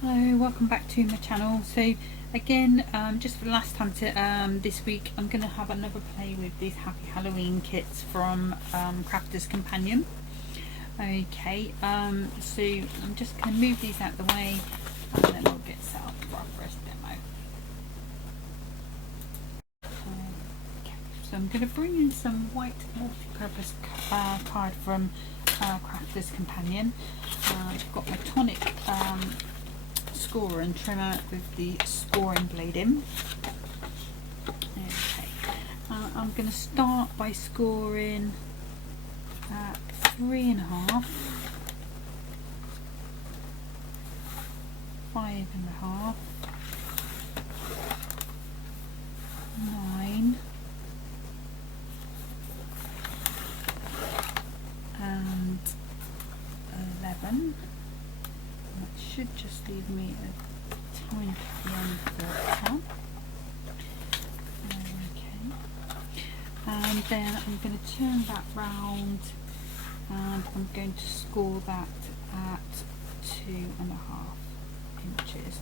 Hello, welcome back to my channel. So again, just for the last time this week, I'm going to have another play with these Happy Halloween kits from Crafter's Companion. Okay, so I'm just going to move these out the way and then we'll get set up for our first demo. Okay, so I'm going to bring in some white multi-purpose card from Crafter's Companion. I've got my tonic scorer and trimmer with the scoring blade in. Okay, I'm going to start by scoring at 3.5, 5.5, 9, and 11. That should just leave me a tiny bit beyond the 10. Okay, and then I'm going to turn that round and I'm going to score that at 2.5 inches.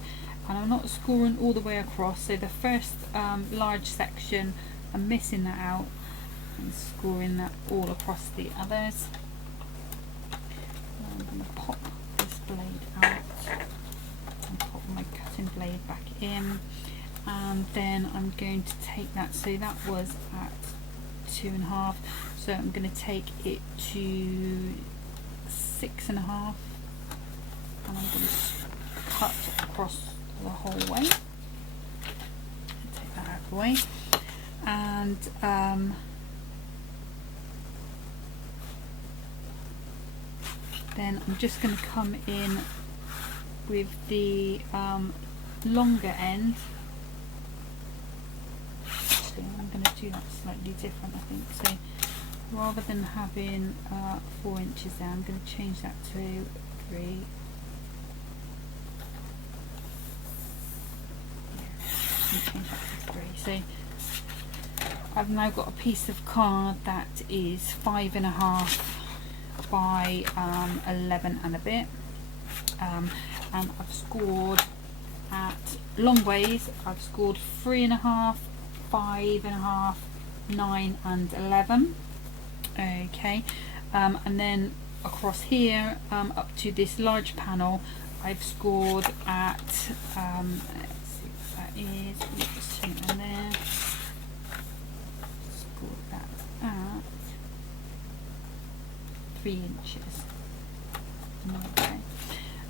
And I'm not scoring all the way across, so the first large section I'm missing that out and scoring that all across the others. I'm going to pop this blade out and pop my cutting blade back in, and then I'm going to take that, so that was at 2.5, so I'm going to take it to 6.5 and I'm going to cut across the whole way. Take that out of the way, and then I'm just going to come in with the longer end. Actually, I'm going to do that slightly different, I think. So rather than having 4 inches there, I'm going to change that to 3. Change that to 3. So I've now got a piece of card that is 5.5 by 11 and a bit, and I've scored at long ways. I've scored 3.5, 5.5, 9 and 11. Okay, and then across here up to this large panel I've scored at let's see what that is, just turn it on there, scored that at 3 inches. Okay,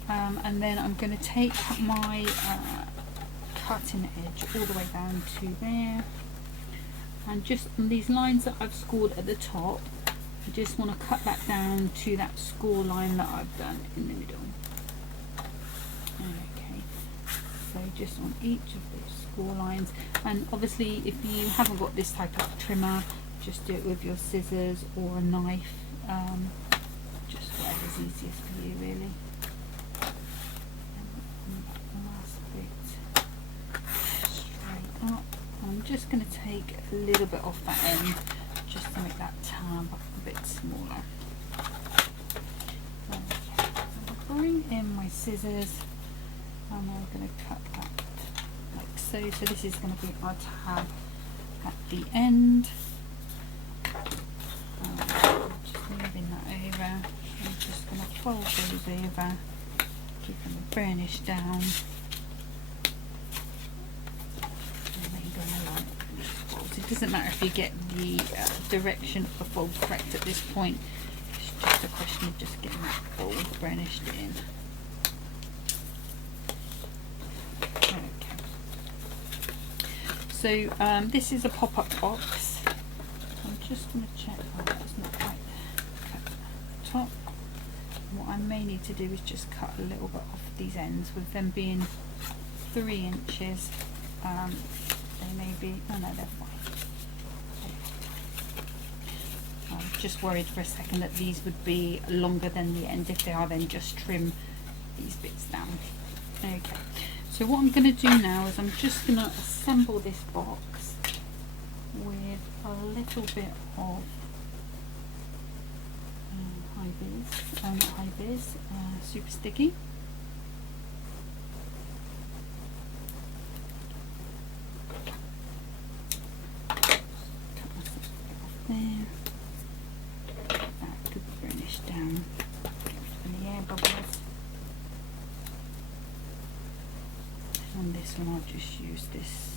and then I'm going to take my cutting edge all the way down to there, and just on these lines that I've scored at the top, I just want to cut that down to that score line that I've done in the middle. Okay, so just on each of those score lines, and obviously if you haven't got this type of trimmer, just do it with your scissors or a knife, just whatever's easiest for you really. And last bit straight up. I'm just going to take a little bit off that end just to make that tab a bit smaller. Okay, I'll bring in my scissors and I'm going to cut that like so. So this is going to be our tab at the end. Just moving that over. I'm just going to fold those over, keeping the burnish down. It doesn't matter if you get the direction of the fold correct at this point, it's just a question of just getting that fold burnished in. Okay, so this is a pop-up box. I'm just going to check that it's not quite cut at the top. What I may need to do is just cut a little bit off these ends, with them being 3 inches. They may be, oh no, they're fine. I was just worried for a second that these would be longer than the end. If they are, then just trim these bits down. Okay, so what I'm going to do now is I'm just going to assemble this box with a little bit of high vis, not high vis, super sticky. so I'll just use this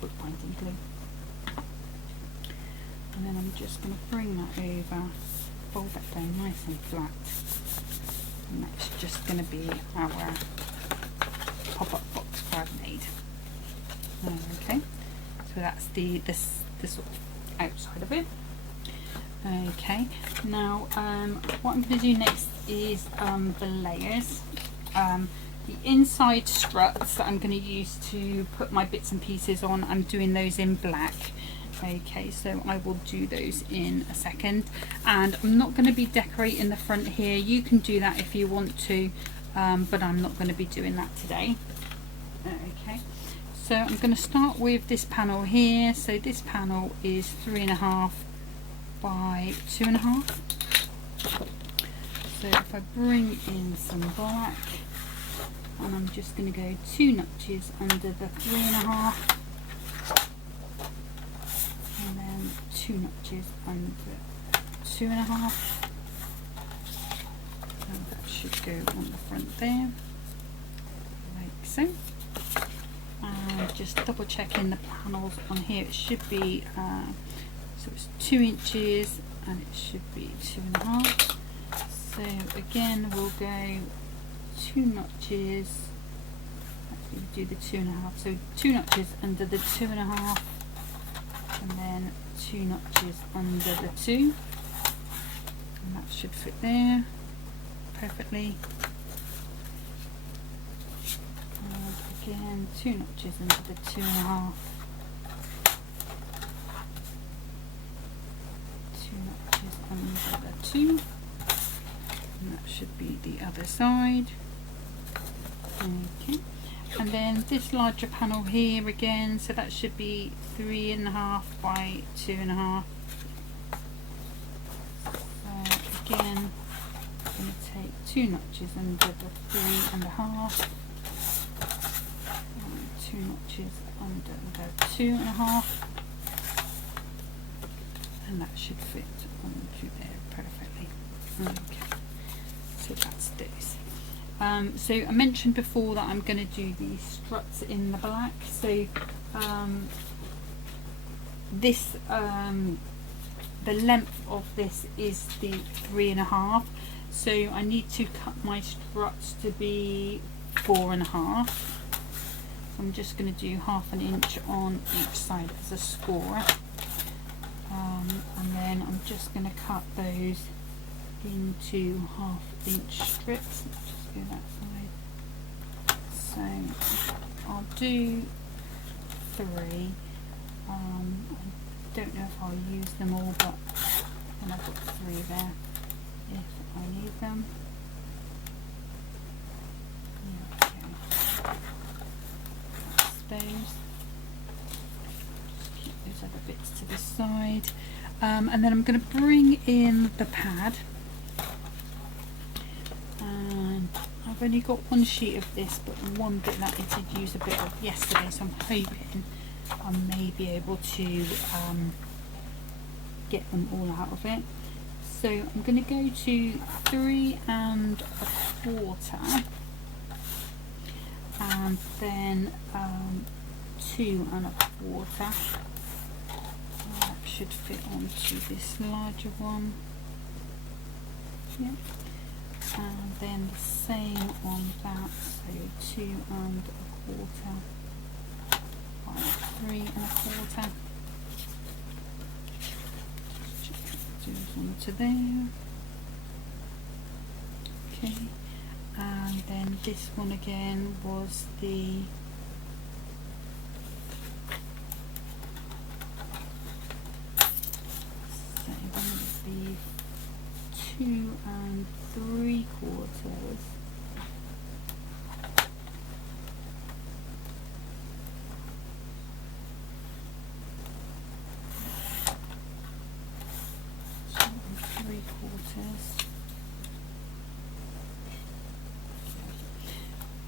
bookbinding glue, and then I'm just going to bring that over, fold that down nice and flat, and that's just going to be our pop-up box card made. Okay, so that's the sort of outside of it. Okay, now what I'm going to do next is the layers. The inside struts that I'm going to use to put my bits and pieces on, I'm doing those in black. Okay, so I will do those in a second, and I'm not going to be decorating the front here. You can do that if you want to, but I'm not going to be doing that today. Okay, so I'm going to start with this panel here. So this panel is 3.5 by 2.5. So if I bring in some black, and I'm just going to go 2 notches under the 3.5, and then 2 notches under 2.5, and that should go on the front there, like so. And just double checking the panels on here, it should be so it's 2 inches and it should be 2.5. So again we'll go 2 notches, actually do the 2.5, so 2 notches under the 2.5, and then 2 notches under the 2, and that should fit there perfectly. And again 2 notches under the 2.5, 2 notches under the 2, and that should be the other side. Okay, and then this larger panel here again, so that should be 3.5 by 2.5. So again, I'm going to take 2 notches under the 3.5, and 2 notches under the 2.5, and that should fit onto there perfectly. Okay, so that's those. So I mentioned before that I'm going to do these struts in the black. So this the length of this is the 3.5. So I need to cut my struts to be 4.5. I'm just going to do 1/2 inch on each side as a score, and then I'm just going to cut those into 1/2 inch strips. Let's just go that side. So I'll do 3. I don't know if I'll use them all, but then I've got 3 there if I need them. Okay. That's those. Just keep those other bits to the side. And then I'm going to bring in the pad. And I've only got 1 sheet of this, but one bit that I did use a bit of yesterday, so I'm hoping I may be able to get them all out of it. So I'm going to go to 3 1/4, and then 2 1/4. That should fit onto this larger one. Yep. And then the same on that, so 2 1/4 by 3 1/4. Do this onto there. Okay, and then this one again was the same one, would be 2 3/4.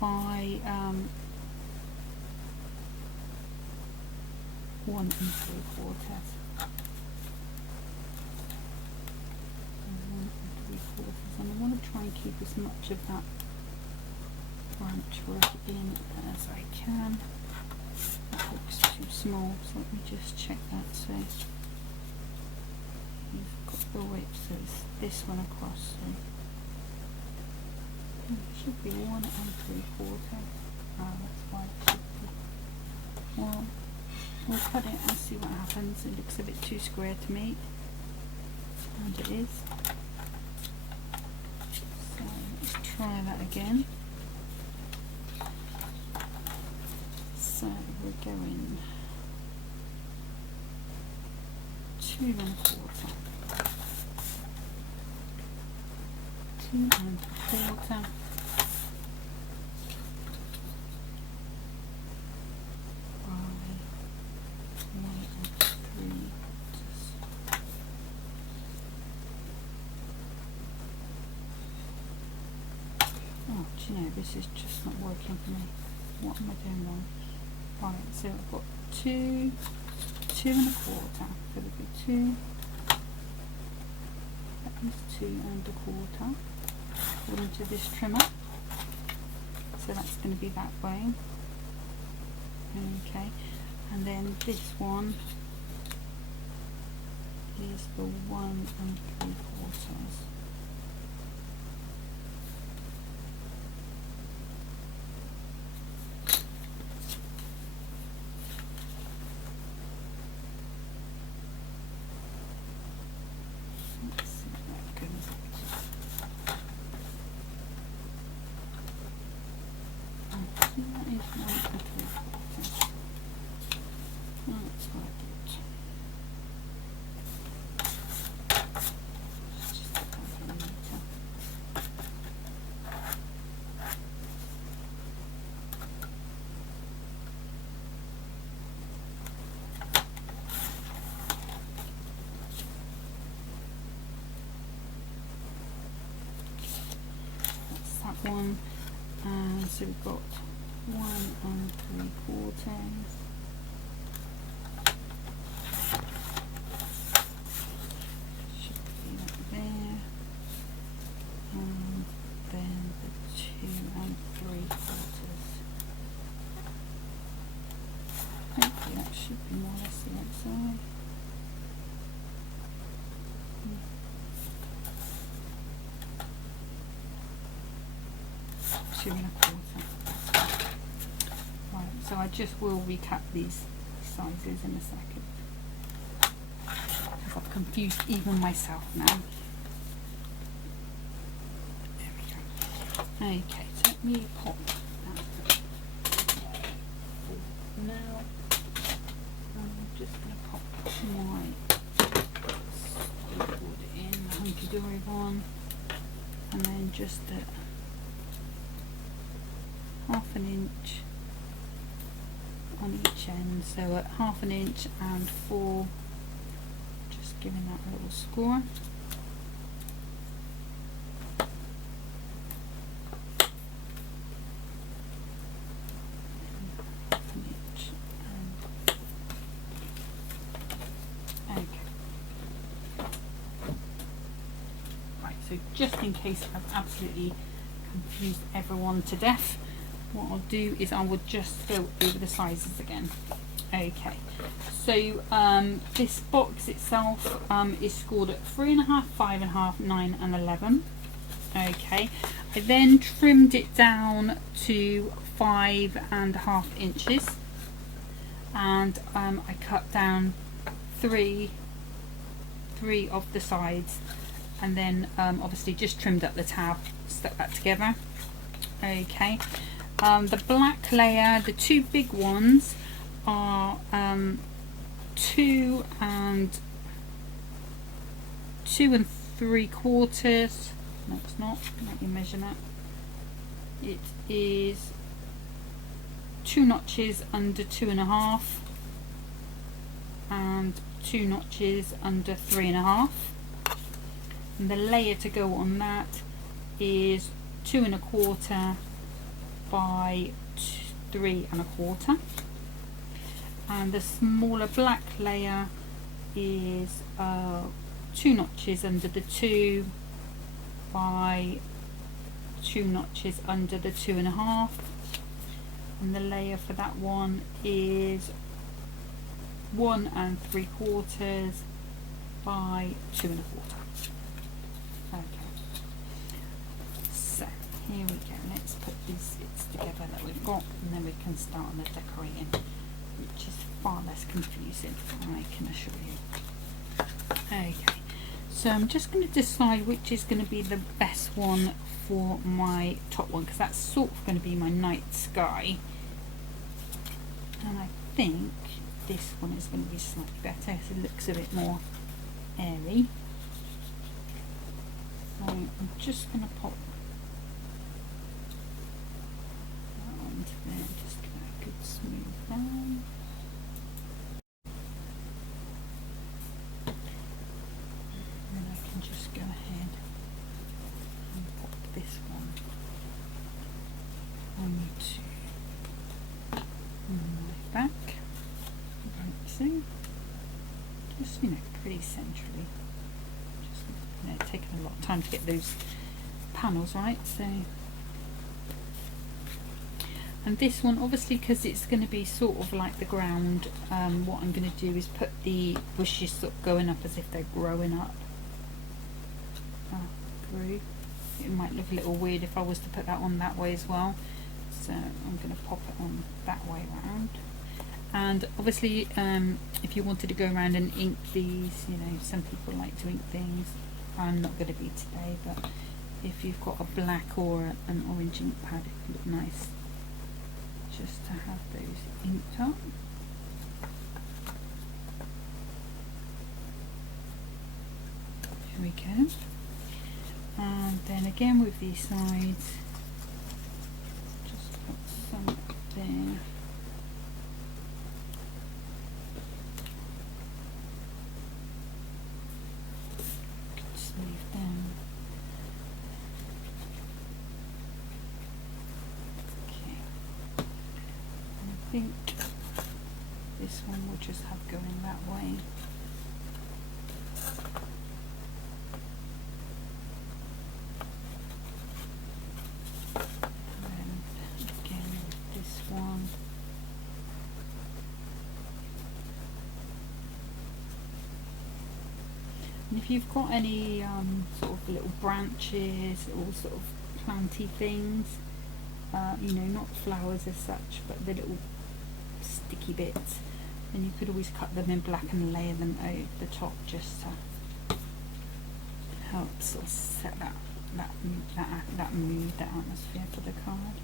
By 1 3/4. 1 3/4. quarters, and I want to try and keep as much of that branch work in as I can. That looks too small, so let me just check that. So you've got the width, so it's this one across, so it should be 1 3/4. Oh, that's why it should be. Well, we'll cut it and see what happens. It looks a bit too square to me, and it is. So let's try that again. So we're going 2 1/4, 2 1/4, oh, do you know, this is just not working for me. What am I doing wrong? Right, so I've got 2 2 1/4. So it'll be 2. That is 2 1/4 according to this trimmer. So that's going to be that way. Okay, and then this one is the 1 3/4. Let's see if that goes up. That is 1 3/4. That's what I did. Let's just put that in later. That's that one. So we've got 1 3/4. Should be that there. And then the 2 3/4. Hopefully that should be more or less the outside. 2 1/4. Right, so I just will recap these sizes in a second, because I've confused even myself now. There we go. Okay, so let me pop that now. I'm just going to pop my board in, the hunky-dory one, and then just a 1/2 inch on each end, so at 1/2 inch and 4, just giving that a little score. Okay. Right, so just in case I've absolutely confused everyone to death, what I'll do is I will just go over the sizes again. Okay, so this box itself is scored at 3.5, 5.5, 9 and 11. Okay, I then trimmed it down to 5.5 inches, and I cut down three of the sides, and then obviously just trimmed up the tab, stuck that together. Okay. The black layer, the 2 big ones are 2 3/4. No, it's not. Let me measure that. It is 2 notches under 2.5 and 2 notches under 3.5. And the layer to go on that is 2 1/4 by 3 1/4, and the smaller black layer is 2 notches under the 2 by 2 notches under the 2.5, and the layer for that one is 1 3/4 by 2 1/4. Okay, so here we go. Let's put these bits together that we've got, and then we can start on the decorating, which is far less confusing, I can assure you. Okay, so I'm just going to decide which is going to be the best one for my top one, because that's sort of going to be my night sky, and I think this one is going to be slightly better because it looks a bit more airy. So I'm just going to pop that onto there, just give that a good smooth down. And then I can just go ahead and pop this one onto my back. See, just, you know, pretty centrally. Just, you know, taking a lot of time to get those panels right. So, and this one, obviously, because it's going to be sort of like the ground, what I'm going to do is put the bushes sort of going up as if they're growing up through. It might look a little weird if I was to put that on that way as well. So I'm going to pop it on that way around. And obviously, if you wanted to go around and ink these, you know, some people like to ink things. I'm not going to be today, but if you've got a black or an orange ink pad, it would look nice just to have those inked up. Here we go. And then again with these sides, just put some up there. I think this one will just have going that way. And then again with this one. And if you've got any sort of little branches or sort of planty things, you know, not flowers as such, but the little sticky bits, then you could always cut them in black and layer them over the top just to help sort of set that mood, that atmosphere for the card.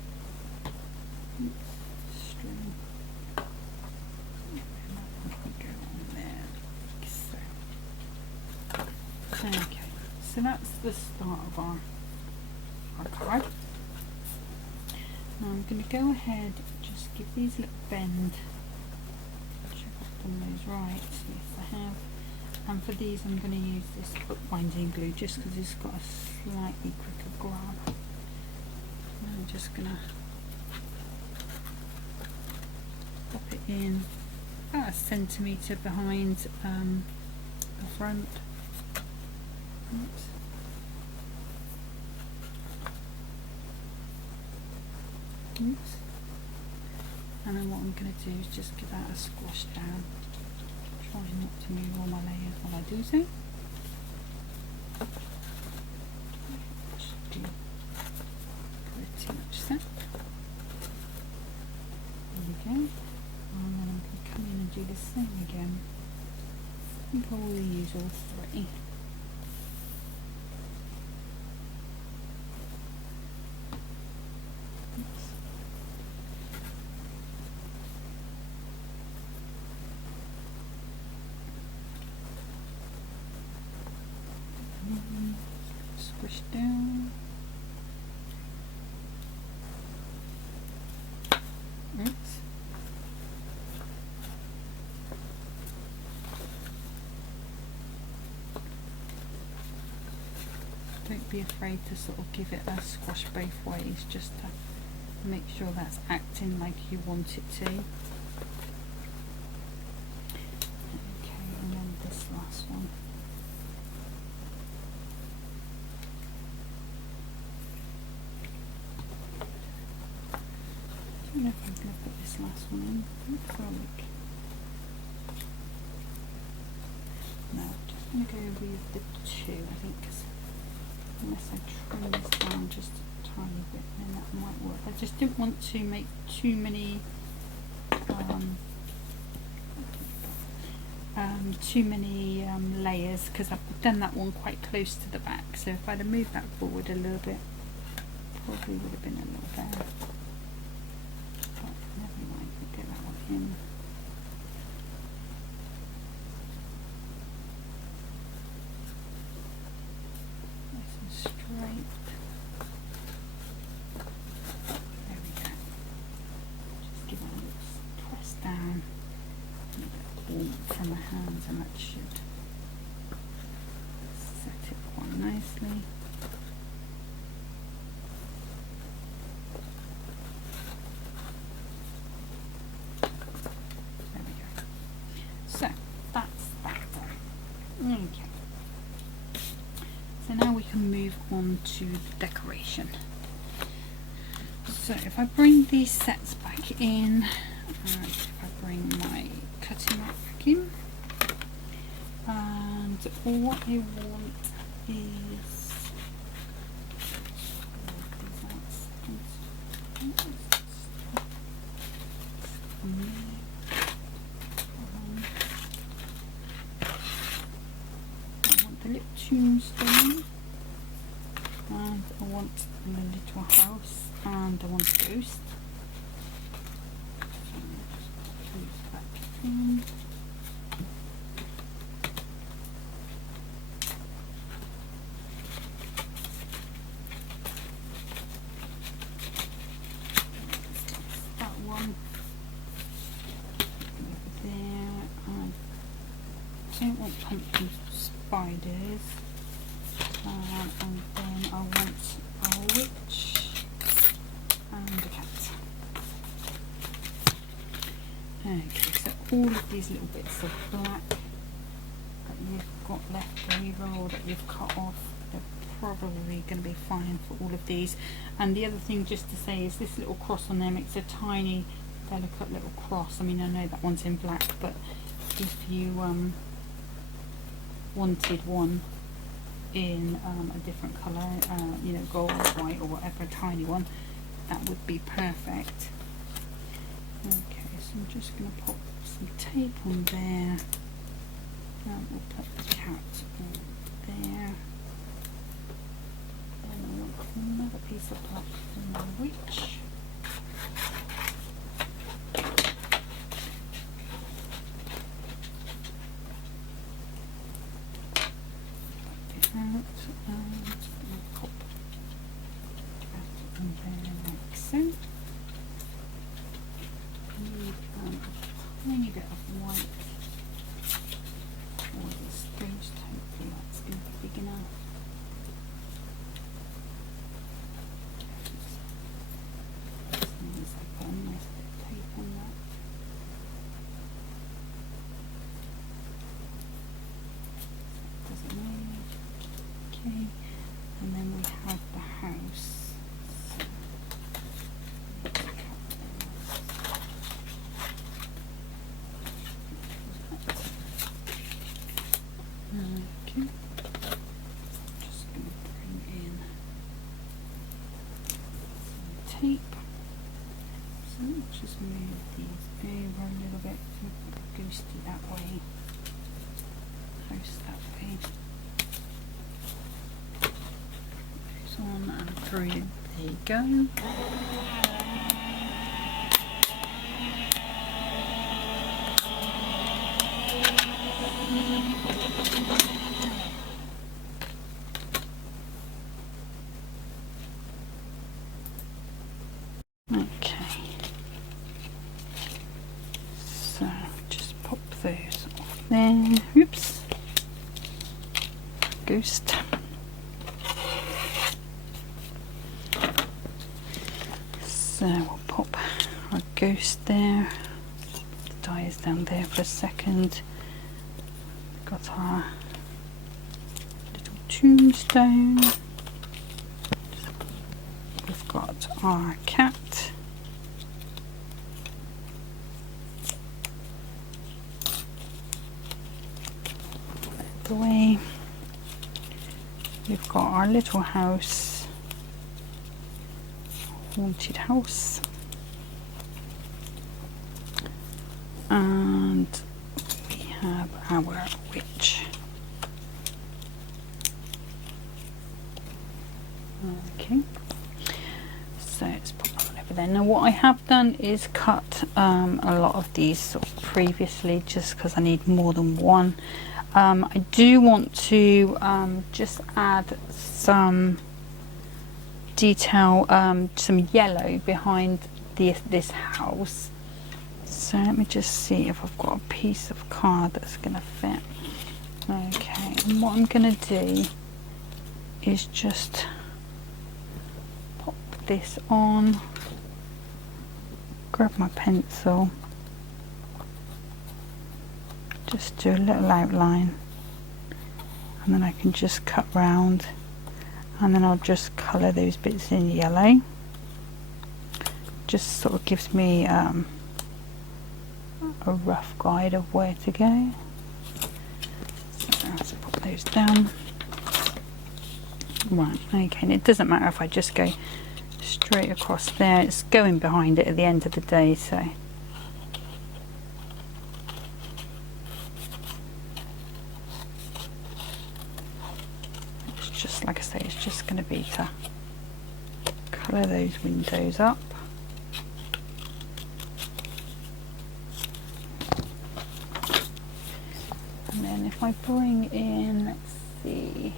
String. Go on there. So. Okay, so that's the start of our card. Now I'm going to go ahead, just give these a little bend, check I've done those right, yes I have, and for these I'm going to use this bookbinding glue just because it's got a slightly quicker grab. And I'm just going to pop it in about 1 centimetre behind the front. Oops. Oops. And then what I'm going to do is just give that a squash down, trying not to move all my layers while I do so. Should do pretty much so. There we go. And then I'm going to come in and do the same again. I think I will use all 3. Squish down. Oops. Don't be afraid to sort of give it a squash both ways, just to make sure that's acting like you want it to. Okay, and then this last one. this last one in. Let's have a look. No, I'm just going to go with the 2, I think, because unless I trim this down just a tiny bit, then that might work. I just didn't want to make too many layers, because I've done that one quite close to the back, so if I'd have moved that forward a little bit, probably would have been a little better. But never mind, we'll get that one in. Nice and straight. There we go. Just give it a little press down. A bit of warmth from the hands, and that should set it quite nicely. There we go. So that's that done. Okay. So now we can move on to the decoration. So if I bring these sets back in, and if I bring my cutting mat back in, and what I want is I want the lip tombstone, and I want the little house, and I want a ghost. So just put these back in. That one over there. I don't want pumpkin spiders. And then I want a witch and a cat. Okay, so all of these little bits of black that you've got left over or that you've cut off, they're probably going to be fine for all of these. And the other thing just to say is this little cross on there makes a tiny delicate little cross. I mean, I know that one's in black, but if you wanted one in a different colour, you know, gold, white or whatever, a tiny one, that would be perfect. Okay, so I'm just going to pop some tape on there, and we'll put the cat on there, and I want another piece of black for my witch. Out and pop that in there like so. Need a tiny bit of white or the stage tape, that's going to be big enough. As long as I put a nice bit of tape on that. Doesn't move. Okay, and then we have the house. Okay, just going to bring in some tape. So let's just move these over a little bit. Ghosty that way, house that way. On and through. There you go. Okay. So just pop those off there. Oops. Ghost. So we'll pop our ghost there. The die is down there for a second. Got our little tombstone. We've got our cat. the way. We've got our little house, haunted house, and we have our witch. Okay, so let's put that over there. Now what I have done is cut a lot of these sort of previously, just because I need more than one. I do want to just add some detail, some yellow behind this house. So let me just see if I've got a piece of card that's going to fit. Okay, and what I'm going to do is just pop this on, grab my pencil, just do a little outline, and then I can just cut round, and then I'll just colour those bits in yellow. Just sort of gives me a rough guide of where to go. So let's put those down. Right, okay, and it doesn't matter if I just go straight across there, it's going behind it at the end of the day, so it's just, like I say, it's just going to be to colour those windows up. And then if I bring in, let's see,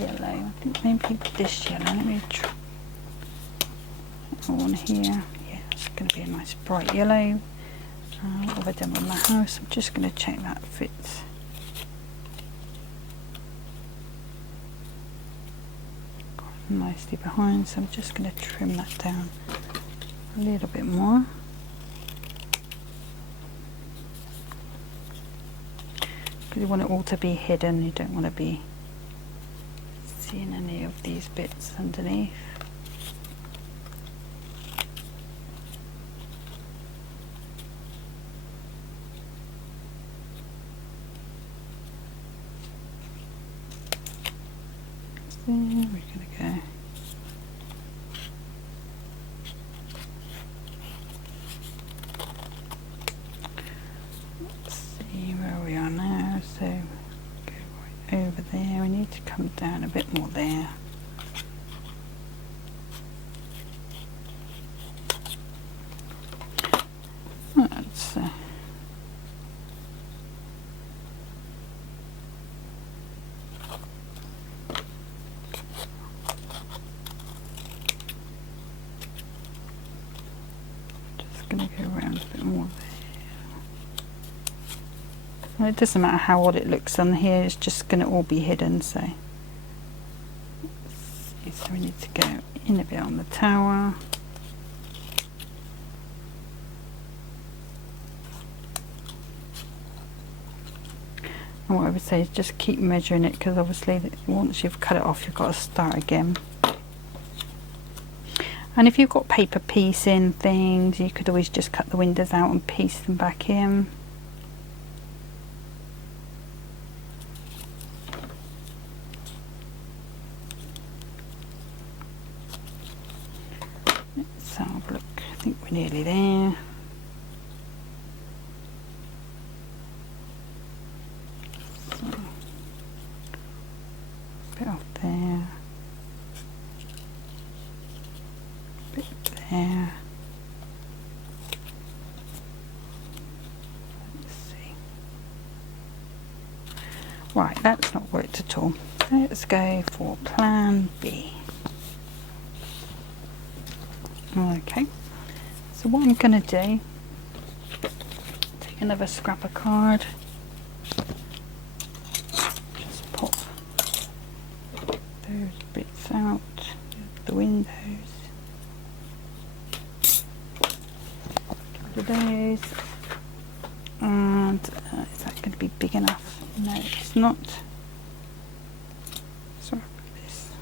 yellow, I think maybe this yellow, let me try one here. Yeah, it's going to be a nice bright yellow. What have I done with my house? I'm just going to check that fits. Got nicely behind, so I'm just going to trim that down a little bit more. Because you want it all to be hidden, you don't want to be seeing any of these bits underneath. So we're going to go. Let's see where we are now. So go right over there. We need to come down a bit more there. Let's just going to go around a bit more there. Well, it doesn't matter how odd it looks on here, it's just going to all be hidden. So we need to go in a bit on the tower. And what I would say is just keep measuring it, because obviously once you've cut it off you've got to start again. And if you've got paper piecing things, you could always just cut the windows out and piece them back in. Let's have a look, I think we're nearly there. So, bit off there, bit there. Let's see. Right, that's not worked at all. Let's go for plan B. Okay, so what I'm going to do, take another scrap of card, just pop those bits out, the windows, get rid of those, and is that going to be big enough? No, it's not. Sorry about this.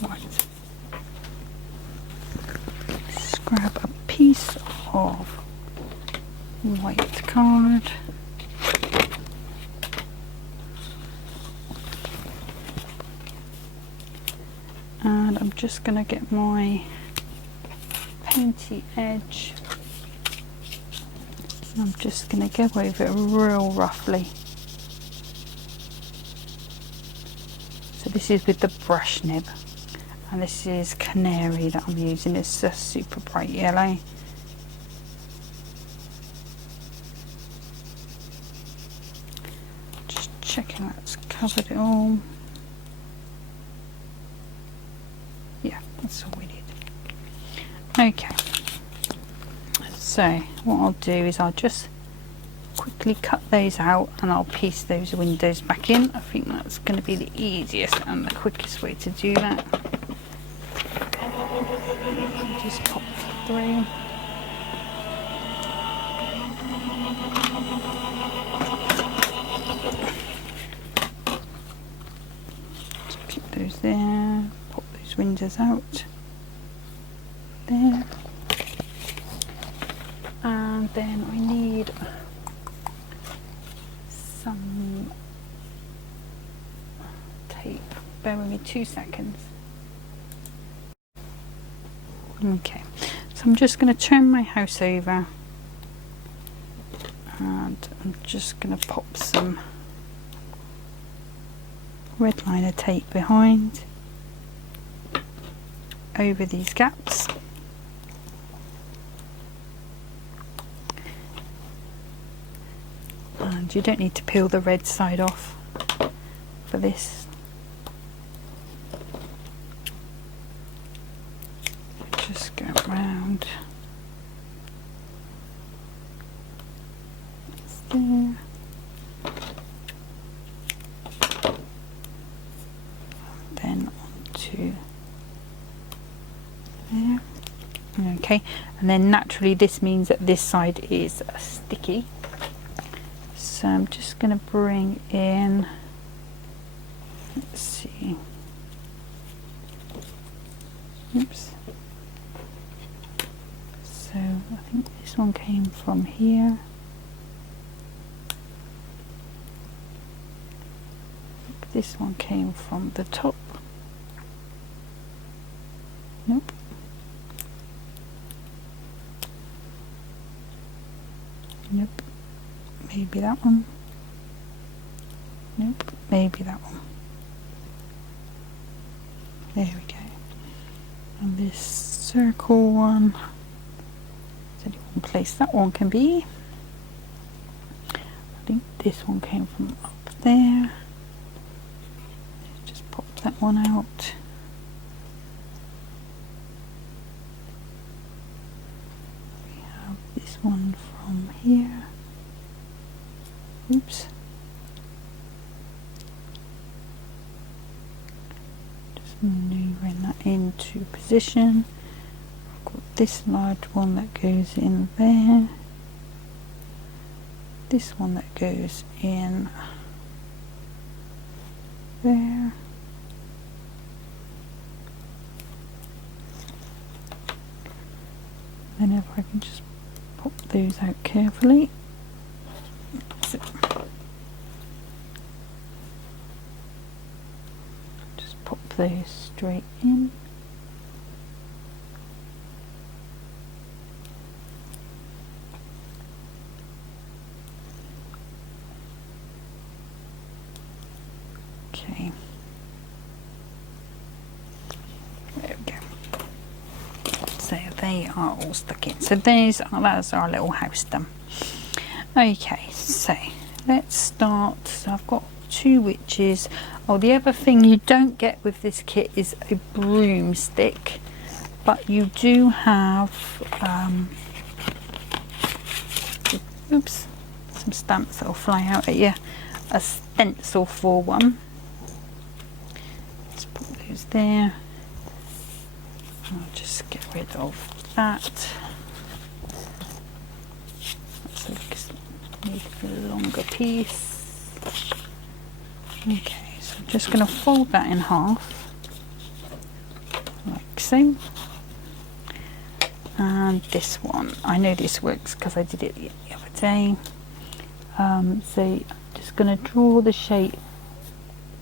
Right. Grab a piece of white white card. And I'm just going to get my painty edge. I'm just going to go over it real roughly. So this is with the brush nib, and this is Canary that I'm using. It's a super bright yellow. Just checking that's covered it all. Yeah, that's all we need. Okay, so what I'll do is I'll just quickly cut those out and I'll piece those windows back in. I think that's going to be the easiest and the quickest way to do that. Just pop that through. Just keep those there, pop those windows out there, and then I need some tape. Bear with me 2 seconds. Okay, so I'm just going to turn my house over and I'm just going to pop some red liner tape behind over these gaps. And you don't need to peel the red side off for this. Just go around there. Then onto there. Okay, and then naturally this means that this side is sticky. So I'm just going to bring in, let's see, oops, so I think this one came from here, this one came from the top, nope, nope. Maybe that one. Nope, maybe that one. There we go. And this circle one, there's only one place that one can be. I think this one came from up there. Just pop that one out. We have this one from here. Oops. Just maneuvering that into position. I've got this large one that goes in there. This one that goes in there. Then if I can just pop those out carefully. Just pop those straight in. Okay. There we go. So they are all stuck in. So that's our little house done. Okay, so let's start. So I've got 2 witches. Oh, the other thing you don't get with this kit is a broomstick, but you do have oops, some stamps that will fly out at you. A stencil for one. Let's put those there. I'll just get rid of that. So need a longer piece. Okay, so I'm just going to fold that in half, like so. And this one, I know this works because I did it the other say. So I'm just going to draw the shape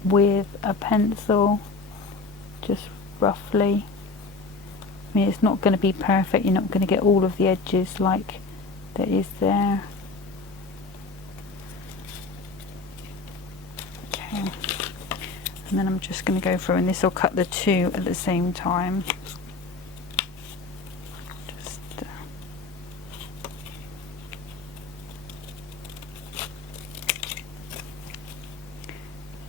with a pencil, just roughly. I mean, it's not going to be perfect, you're not going to get all of the edges like there is there. Okay, and then I'm just going to go through, and this will cut the two at the same time.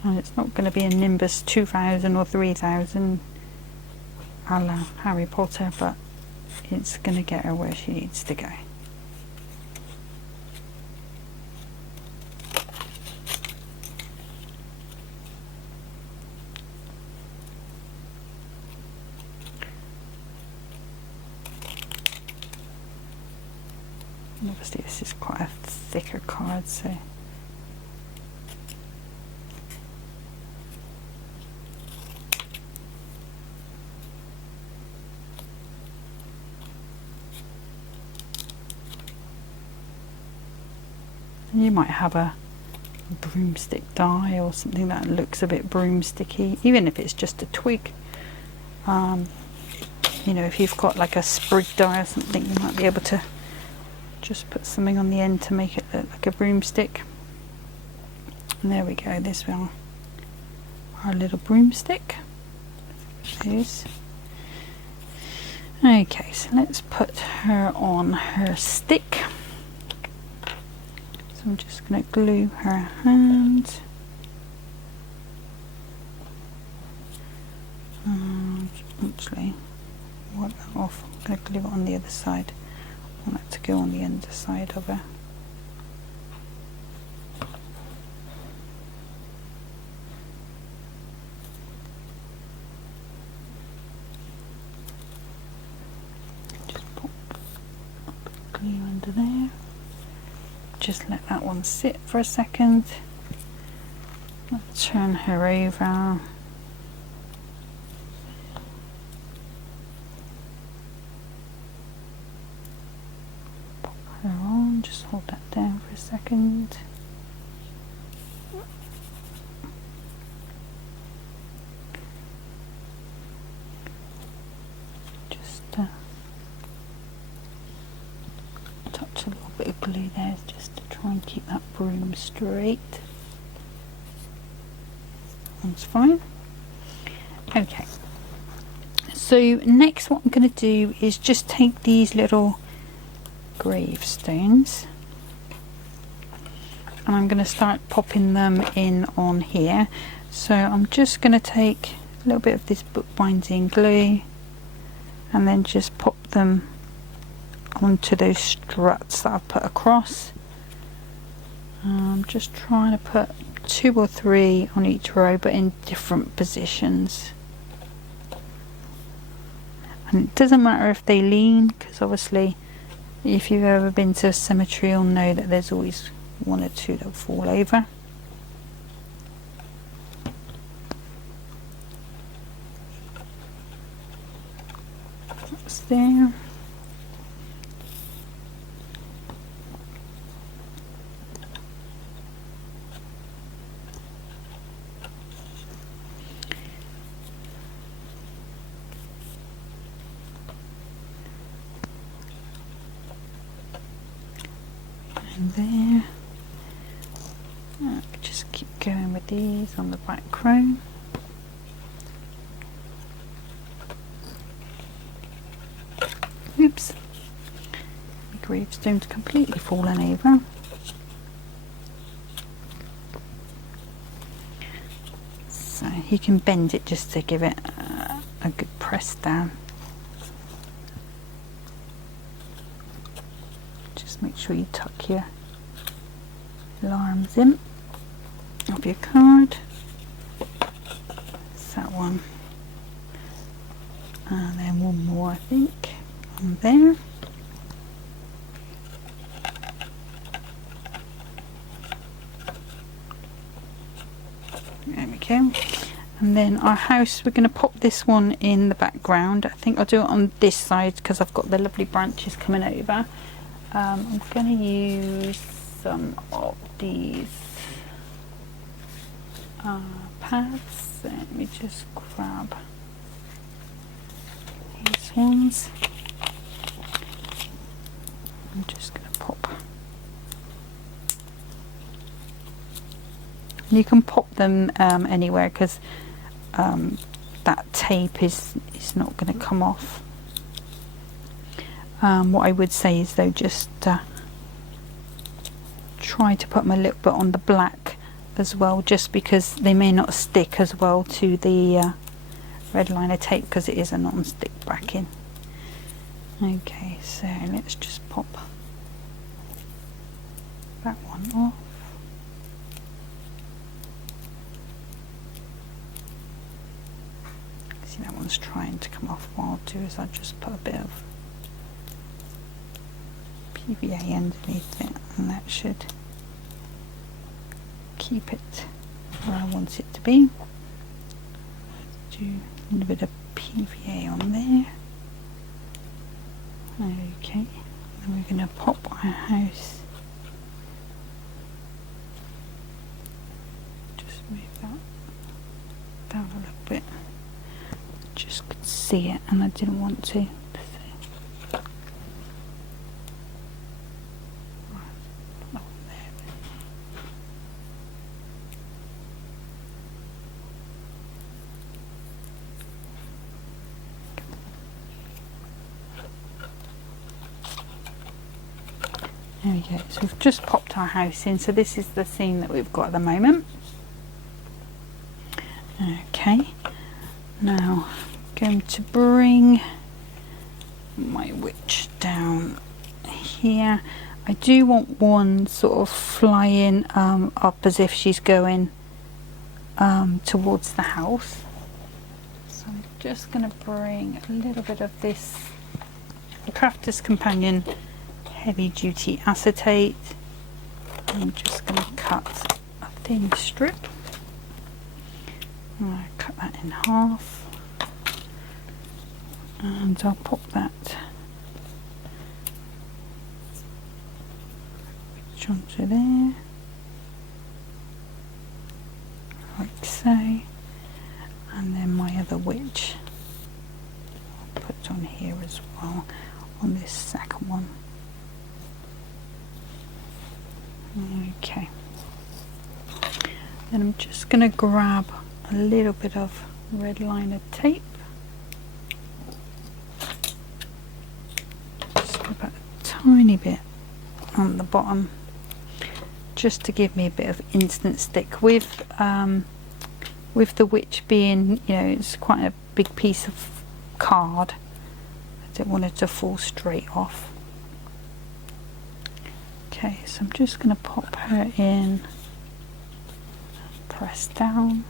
And it's not going to be a Nimbus 2000 or 3000 a la Harry Potter, but it's going to get her where she needs to go. And obviously this is quite a thicker card, so you might have a broomstick die or something that looks a bit broomsticky, even if it's just a twig. You know, if you've got like a sprig die or something, you might be able to just put something on the end to make it look like a broomstick. And there we go, this one, our little broomstick. Is. Okay, so let's put her on her stick. So I'm just going to glue her hand. Actually, wipe that off. I'm going to glue it on the other side. I want it to go on the underside of her. Just put glue under there. Just let that one sit for a second. Let's turn her over. Pop her on, just hold that down for a second. Just touch a little bit of glue there just to try and keep that broom straight. That's fine. Okay, so next what I'm going to do is just take these little gravestones and I'm going to start popping them in on here. So I'm just going to take a little bit of this bookbinding glue and then just pop them onto those struts that I've put across. I'm just trying to put 2 or 3 on each row, but in different positions. And it doesn't matter if they lean, because obviously if you've ever been to a cemetery you'll know that there's always 1 or 2 that fall over. That's there. There. Just keep going with these on the back row. Oops, the gravestone's completely fallen over. So you can bend it just to give it a good press down. Make sure you tuck your arms in of your card. That's that one. And then one more, I think, on there. There we go. And then our house, we're going to pop this one in the background. I think I'll do it on this side because I've got the lovely branches coming over. I'm going to use some of these pads. Let me just grab these ones. I'm just going to pop. You can pop them anywhere, because that tape is not going to come off. What I would say is though, just try to put them a little bit on the black as well, just because they may not stick as well to the red liner tape, because it is a non-stick backing. Okay, so let's just pop that one off. See, that one's trying to come off. What I'll do is I'll just put a bit of PVA underneath it, and that should keep it where I want it to be. Do a little bit of PVA on there. Okay, then we're going to pop our house. Just move that down a little bit. Just could see it, and I didn't want to. There we go, so we've just popped our house in, so this is the scene that we've got at the moment. Okay, now I'm going to bring my witch down here. I do want one sort of flying up as if she's going towards the house. So I'm just going to bring a little bit of this Crafter's Companion heavy duty acetate. I'm just going to cut a thin strip. I'm going to cut that in half, and I'll pop that onto there, like so, and then my other witch I'll put on here as well, on this second one. Okay, then I'm just going to grab a little bit of red liner tape, just about a tiny bit on the bottom, just to give me a bit of instant stick. With the witch being, you know, it's quite a big piece of card, I don't want it to fall straight off. Okay, so I'm just going to pop her in, press down,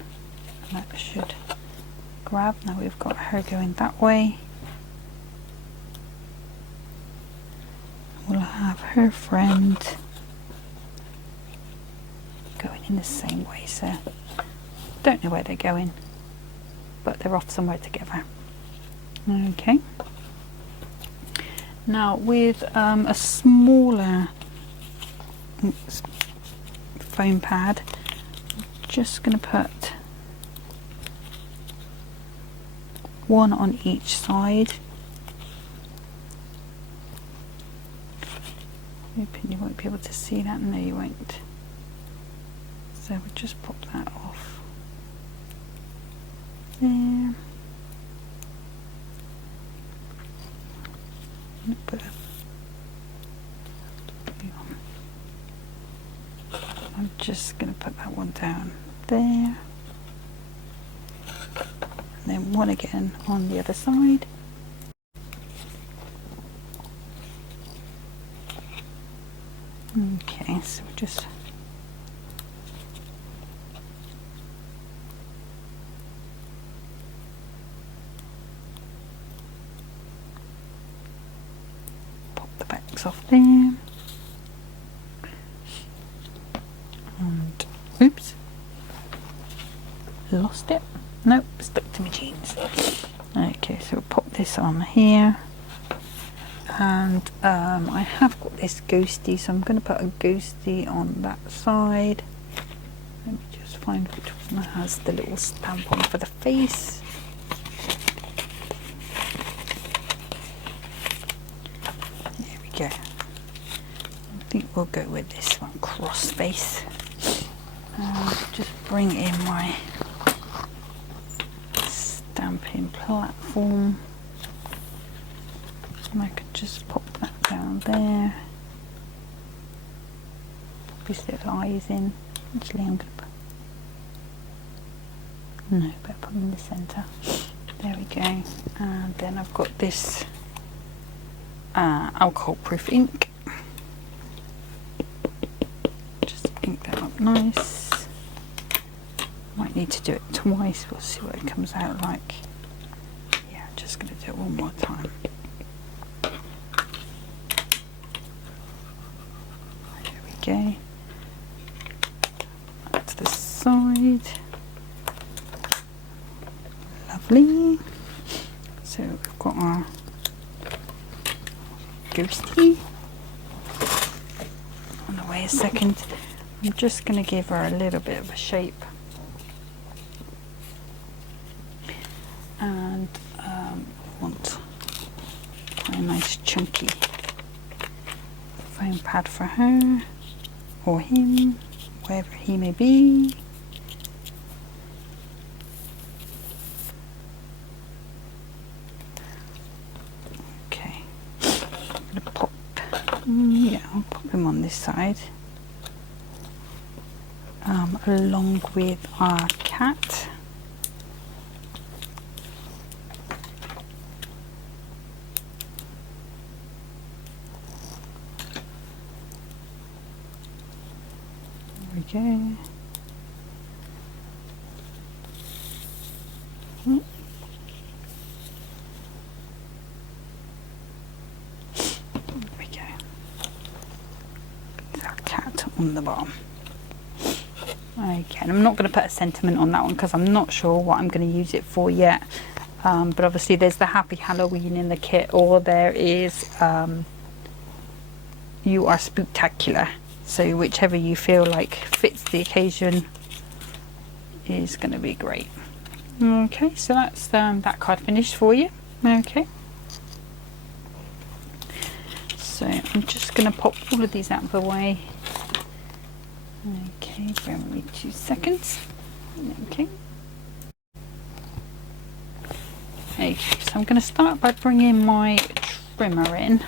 and that should grab. Now we've got her going that way. We'll have her friend going in the same way, so don't know where they're going, but they're off somewhere together. Okay, now with a smaller foam pad, I'm just going to put one on each side. Hoping you won't be able to see that. No, you won't. So we'll just pop that off there. Put a, I'm just going to put that one down there, and then one again on the other side. Okay, so we'll just pop the backs off there, and oops, lost it. Nope, stuck to my jeans. Okay, so we'll pop this on here, And I have got this ghosty, so I'm going to put a ghosty on that side. Let me just find which one has the little stamp on for the face. There we go. I think we'll go with this one, cross face. Just bring in my stamping platform. And I could just pop that down there. Pop his little eyes in. Actually, I'm going to put... No, better put them in the centre. There we go. And then I've got this alcohol proof ink. Just ink that up nice. Might need to do it twice. We'll see what it comes out like. Yeah, just going to do it one more time. Okay, to the side, lovely. So we've got our ghosty. On the way a second, I'm just going to give her a little bit of a shape, and I want quite a nice chunky foam pad for her. Or him, wherever he may be. Okay, I'm going to pop, yeah, I'll pop him on this side, along with our cat. Okay. There we go. There's our cat on the bottom. Okay, and I'm not going to put a sentiment on that one because I'm not sure what I'm going to use it for yet. But obviously there's the Happy Halloween in the kit, or there is You Are Spooktacular. So whichever you feel like fits the occasion is going to be great. Okay, so that's that card finished for you. Okay. So I'm just going to pop all of these out of the way. Okay, bear with me 2 seconds. Okay. Okay, so I'm going to start by bringing my trimmer in.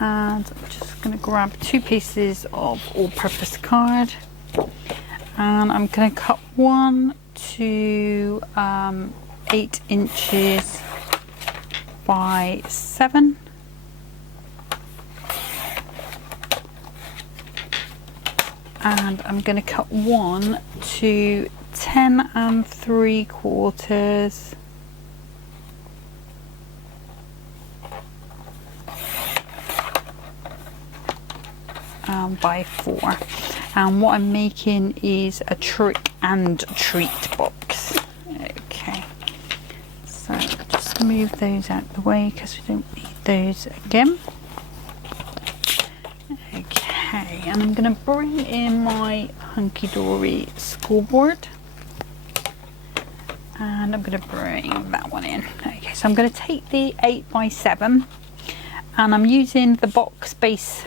And I'm just going to grab 2 pieces of all-purpose card, and I'm going to cut 1 to 8 inches by 7, and I'm going to cut 1 to 10 3/4 by 4. And what I'm making is a trick and treat box. Okay, so just move those out of the way because we don't need those again. Okay, and I'm going to bring in my Hunky Dory scoreboard, and I'm going to bring that one in. Okay, so I'm going to take the 8 by 7, and I'm using the box base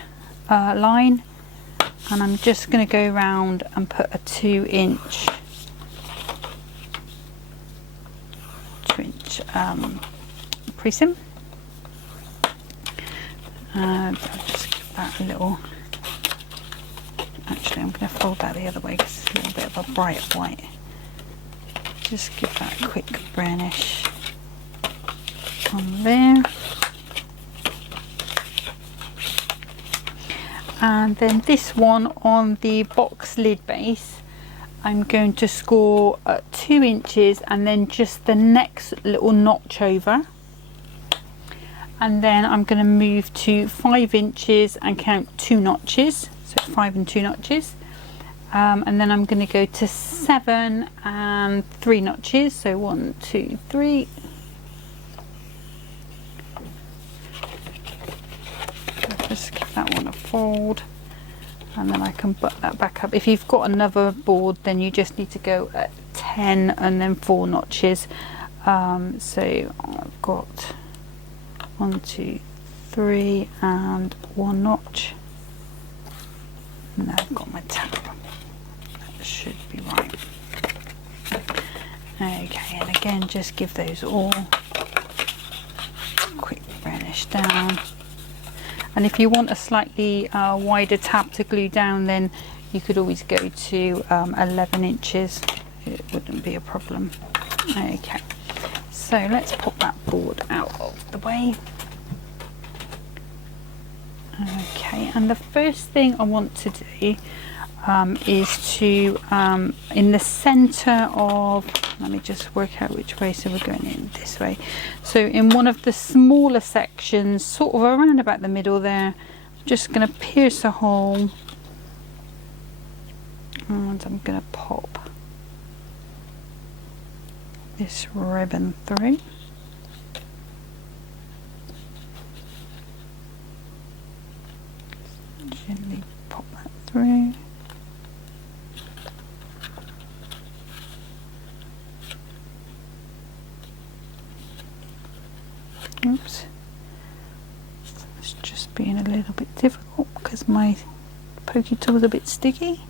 line, and I'm just going to go around and put a 2-inch prism, and I'll just give that a little, actually I'm going to fold that the other way because it's a little bit of a bright white. Just give that a quick burnish on there. And then this one on the box lid base, I'm going to score 2 inches and then just the next little notch over. And then I'm going to move to 5 inches and count 2 notches, so 5 and 2 notches. And then I'm going to go to 7 and 3 notches, so 1, 2, 3. give that one a fold, and then I can butt that back up. If you've got another board, then you just need to go at 10 and then 4 notches. So I've got 1, 2, 3 and 1 notch. Now I've got my tab. That should be right. Okay, and again, just give those all a quick burnish down. And if you want a slightly wider tab to glue down, then you could always go to 11 inches. It wouldn't be a problem. Okay, so let's pop that board out of the way. Okay, and the first thing I want to do is to, in the centre of, let me just work out which way, so we're going in this way. So in one of the smaller sections, sort of around about the middle there, I'm just going to pierce a hole, and I'm going to pop this ribbon through. Gently pop that through. Oops, it's just being a little bit difficult because my pokey tool is a bit sticky.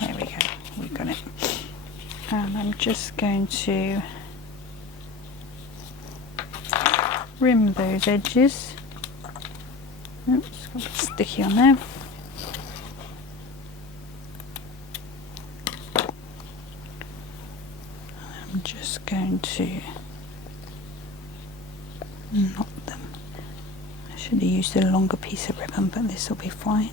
There we go, we got it. And I'm just going to rim those edges. Oops, got a bit sticky on there. I'm just going to knot them. I should have used a longer piece of ribbon, but this will be fine.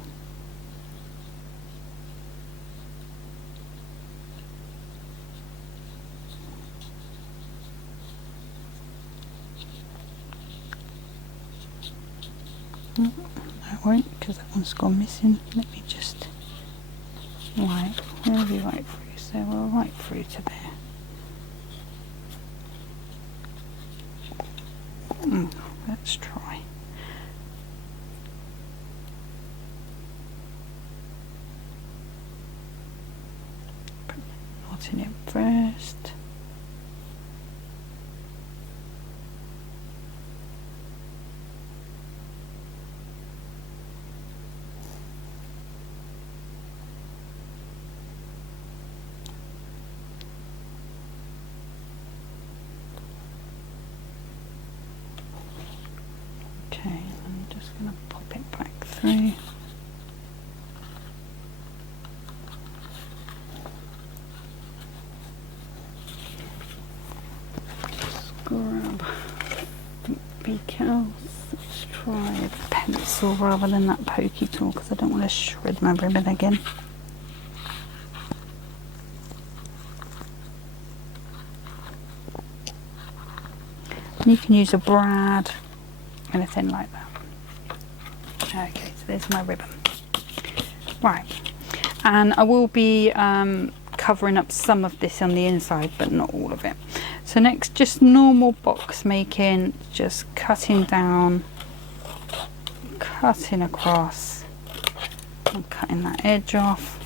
That won't, because that one's gone missing. Let me just, right, we'll be right through, so we're right through to there. Let's try. Knotting it first. Okay, I'm just going to pop it back through. Just grab decals. Let's try a pencil rather than that pokey tool because I don't want to shred my ribbon again. And you can use a brad, anything like that. Okay, so there's my ribbon. Right, and I will be covering up some of this on the inside, but not all of it. So next, just normal box making, just cutting down, cutting across, and cutting that edge off.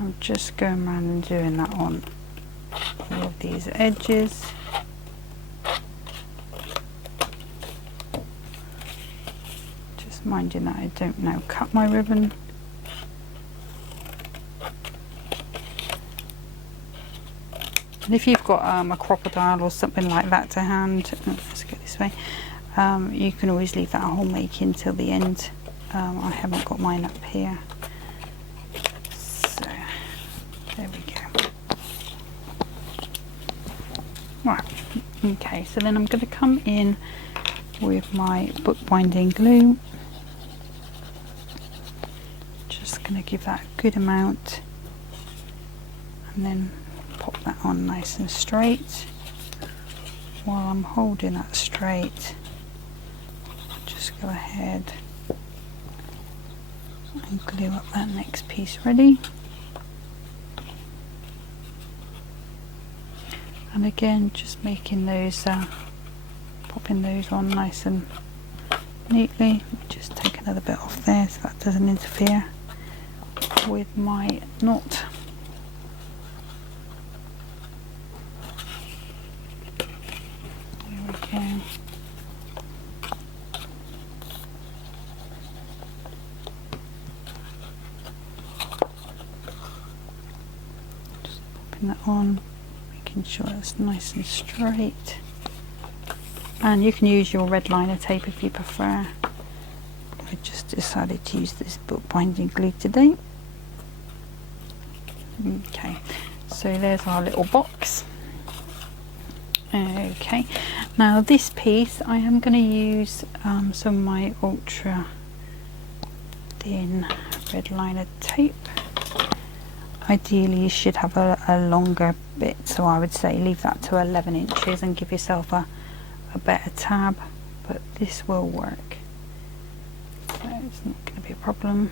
I'm just going around and doing that on all of these edges. Minding that I don't now cut my ribbon. And if you've got a crocodile or something like that to hand, let's go this way, you can always leave that hole making till the end. I haven't got mine up here, so there we go. Right, okay, so then I'm going to come in with my bookbinding glue. Going to give that a good amount and then pop that on nice and straight. While I'm holding that straight, I'll just go ahead and glue up that next piece ready. And again, just making those, popping those on nice and neatly. Let me just take another bit off there so that doesn't interfere with my knot. There we go. Just popping that on, making sure it's nice and straight. And you can use your red liner tape if you prefer. I just decided to use this bookbinding glue today. Okay, so there's our little box. Okay, now this piece I am going to use some of my ultra thin red liner tape. Ideally you should have a longer bit, so I would say leave that to 11 inches and give yourself a better tab, but this will work, so it's not going to be a problem.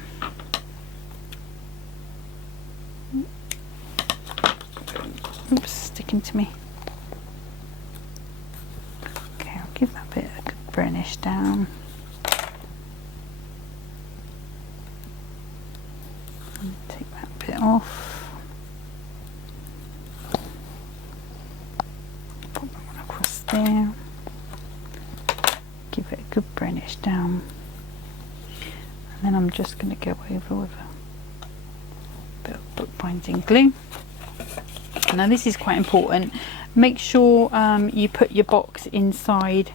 Oops, sticking to me. Okay, I'll give that bit a good burnish down. And take that bit off. Put that one across there. Give it a good burnish down. And then I'm just going to go over with a bit of bookbinding glue. Now this is quite important. Make sure you put your box inside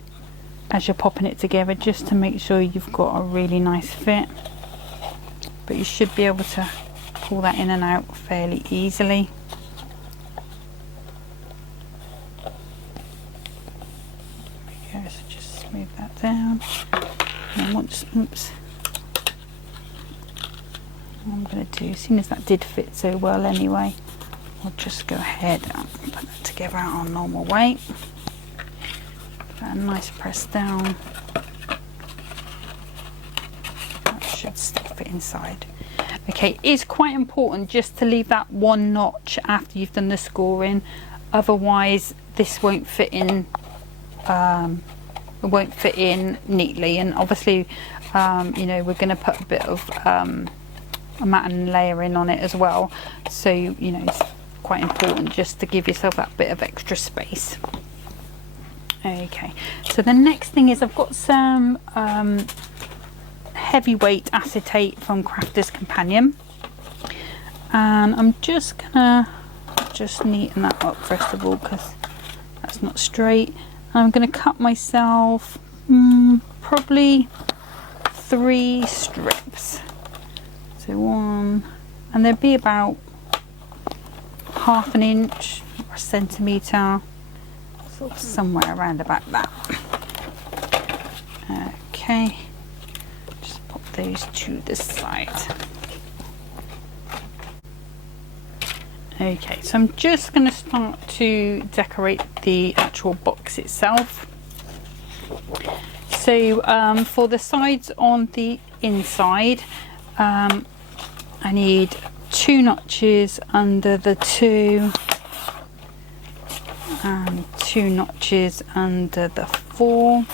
as you're popping it together, just to make sure you've got a really nice fit. But you should be able to pull that in and out fairly easily. There we go, so just smooth that down. And once, oops, what I'm going to do, as soon as that did fit so well anyway, I'll just go ahead and put that together out our normal way. Give that a nice press down. That should still fit inside. Okay, it's quite important just to leave that one notch after you've done the scoring, otherwise this won't fit in. It won't fit in neatly, and obviously, you know, we're going to put a bit of a matten layering on it as well. So you know, it's quite important just to give yourself that bit of extra space. Okay, so the next thing is I've got some heavyweight acetate from Crafters Companion, and I'm just gonna neaten that up first of all because that's not straight. And I'm gonna cut myself probably 3 strips. So one, and there'd be about ½ inch or a centimetre, sort of somewhere around about that. Okay, just pop those to the side. Okay, so I'm just going to start to decorate the actual box itself. So for the sides on the inside, I need 2 notches under the 2 and 2 notches under the 4.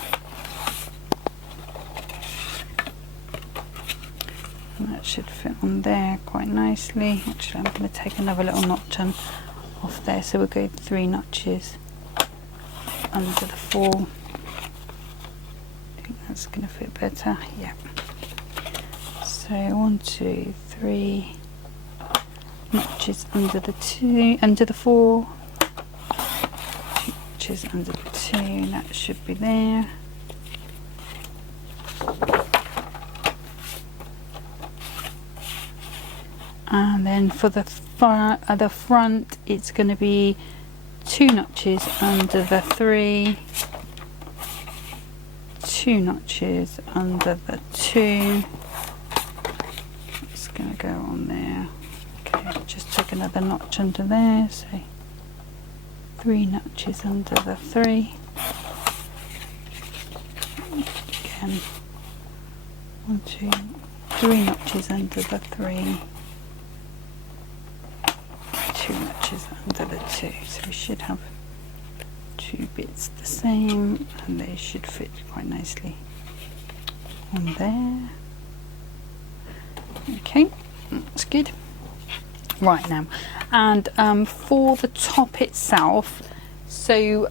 And that should fit on there quite nicely. Actually, I'm going to take another little notch off there, so we'll go 3 notches under the 4. I think that's going to fit better. Yeah. So 1, 2, 3 notches under the 2, under the 4, 2 notches under the 2. That should be there. And then for the front, it's going to be 2 notches under the 3, 2 notches under the 2. It's going to go on there. Okay, just take another notch under there, so 3 notches under the 3. Again, 1, 2, 3 notches under the 3. 2 notches under the 2, so we should have 2 bits the same, and they should fit quite nicely on there. Okay, that's good. Right now, and for the top itself, so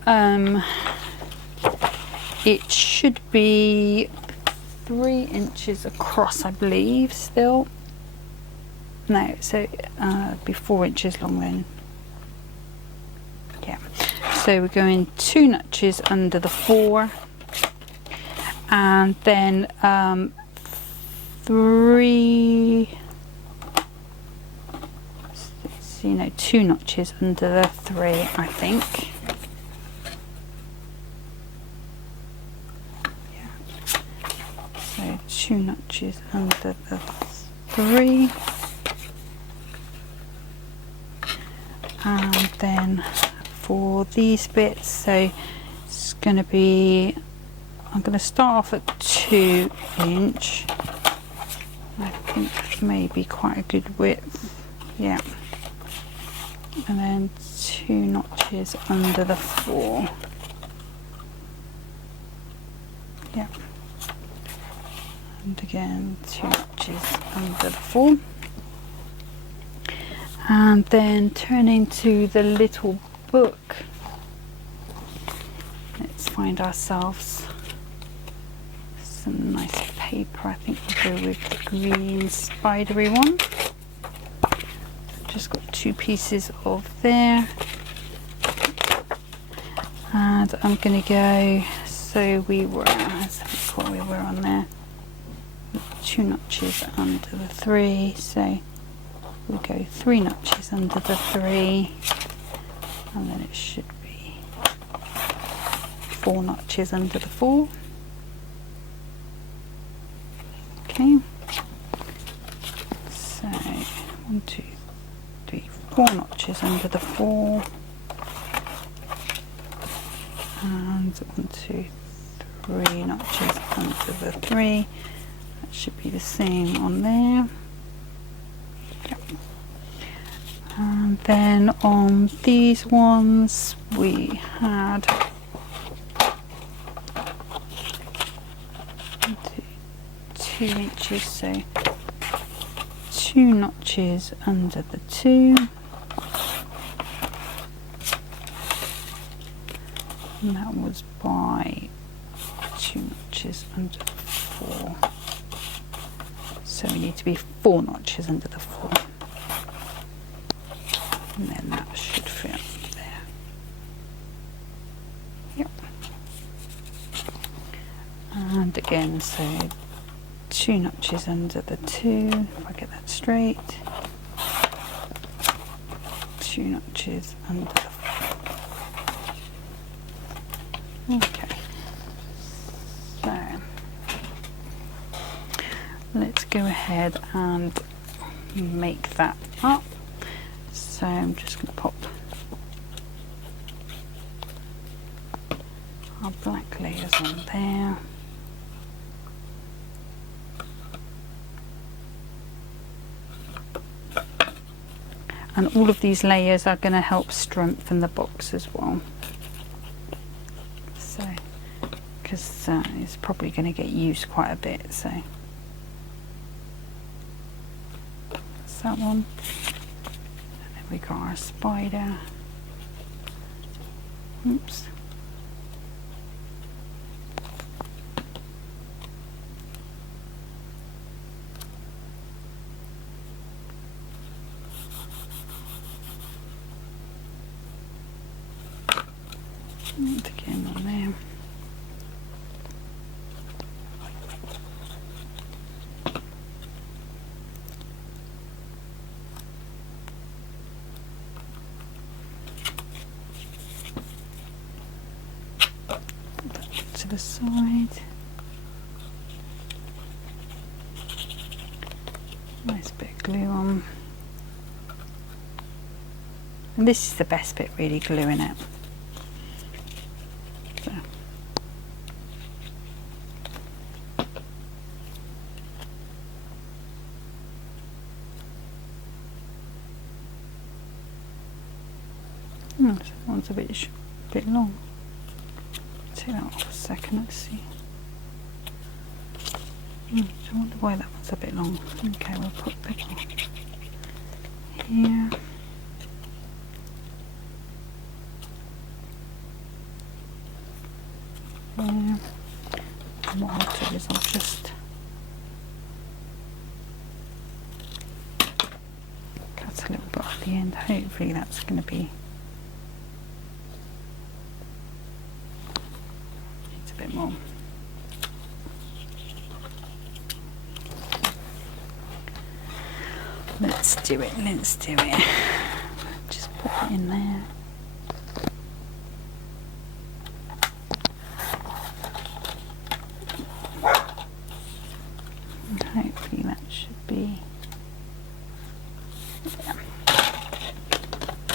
it should be 3 inches across, I believe, still. No, so be 4 inches long then. Yeah, so we're going 2 notches under the 4, and then 3, so, you know, 2 notches under the 3, I think. Yeah. So 2 notches under the 3, and then for these bits, so it's going to be, I'm going to start off at 2 inch. I think maybe quite a good width, yeah, and then 2 notches under the 4, yeah, and again 2 notches under the 4, and then turning to the little book, let's find ourselves some nice paper. I think we'll go with the green spidery one. Just got 2 pieces of there, and I'm going to go, so we were, let's have a look what we were on there, 2 notches under the 3, so we'll go 3 notches under the 3, and then it should be 4 notches under the 4. Okay, so 1, 2, 3, 4 notches under the 4, and 1, 2, 3 notches under the 3. That should be the same on there. Yep. And then on these ones we had 2 inches, so 2 notches under the 2, and that was by 2 notches under the 4, so we need to be 4 notches under the 4, and then that should fit there. Yep. And again, so 2 notches under the 2, if I get that straight, 2 notches under the 4. Okay, so let's go ahead and make that up. So I'm just going to pop our black layers on there. And all of these layers are going to help strengthen the box as well. So, because it's probably going to get used quite a bit. So, that's that one. And then we got our spider. Oops. And again on there. Put that to the side. Nice bit of glue on. And this is the best bit, really, gluing it. So that one's a bit long. Take that off a second, let's see. I wonder why that one's a bit long. Okay, we'll put a bit more here. And what I'll do is I'll just cut a little bit at the end. Hopefully that's going to be, needs a bit more. Let's do it, let's do it. Just put it in there. And hopefully that should be, yeah.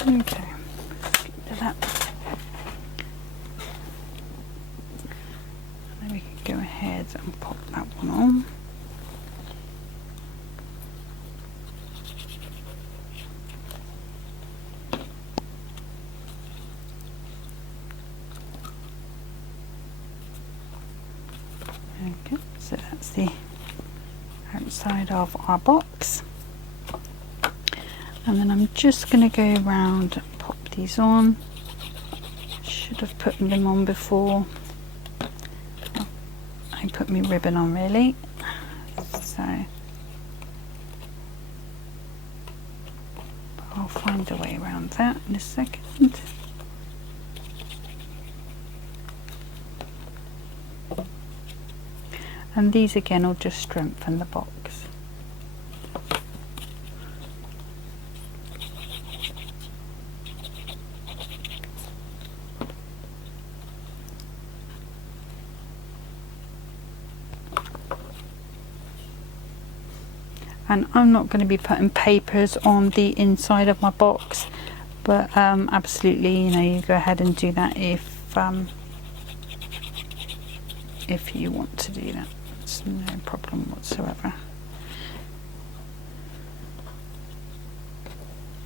Okay, let's get to that. And then we can go ahead and pop that one on. Okay, so that's the outside of our box, and then I'm just going to go around and pop these on. Should have put them on before I put my ribbon on, really, so I'll find a way around that in a second. And these again will just strengthen the box. And I'm not going to be putting papers on the inside of my box, but absolutely, you know, you go ahead and do that if you want to do that. It's no problem whatsoever.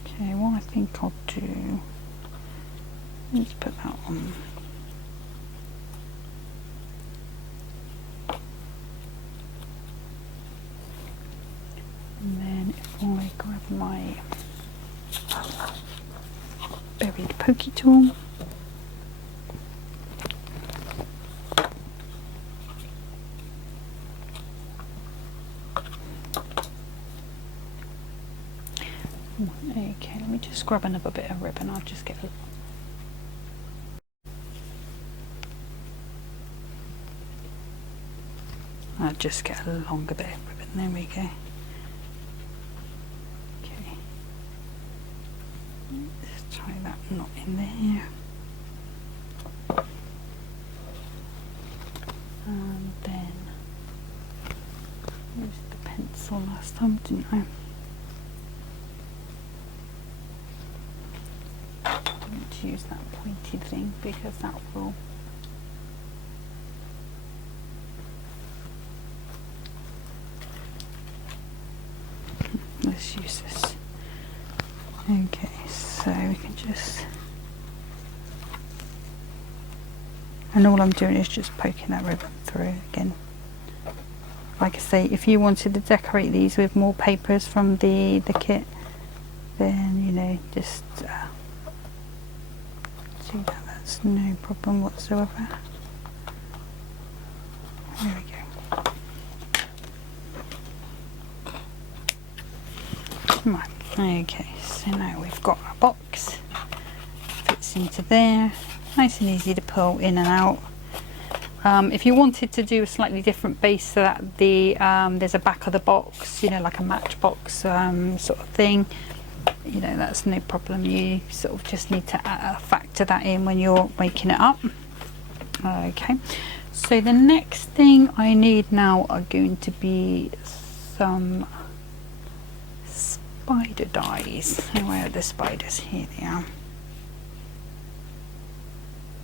Okay, what I think I'll do, let's put that on. And then if I grab my buried pokey tool, okay, let me just grab another bit of ribbon. I'll just get a longer bit of ribbon. There we go. Okay, let's try that knot in there. And then I used the pencil last time, didn't I? To use that pointy thing because that will let's use this. Okay, so we can just, and all I'm doing is just poking that ribbon through again. Like I say, if you wanted to decorate these with more papers from the kit, then you know, just do that, that's no problem whatsoever. There we go. Right, okay, so now we've got our box, fits into there, nice and easy to pull in and out. If you wanted to do a slightly different base so that the there's a back of the box, you know, like a matchbox sort of thing, you know, that's no problem. You sort of just need to factor that in when you're making it up. Okay, so the next thing I need now are going to be some spider dies. And where are the spiders? Here they are.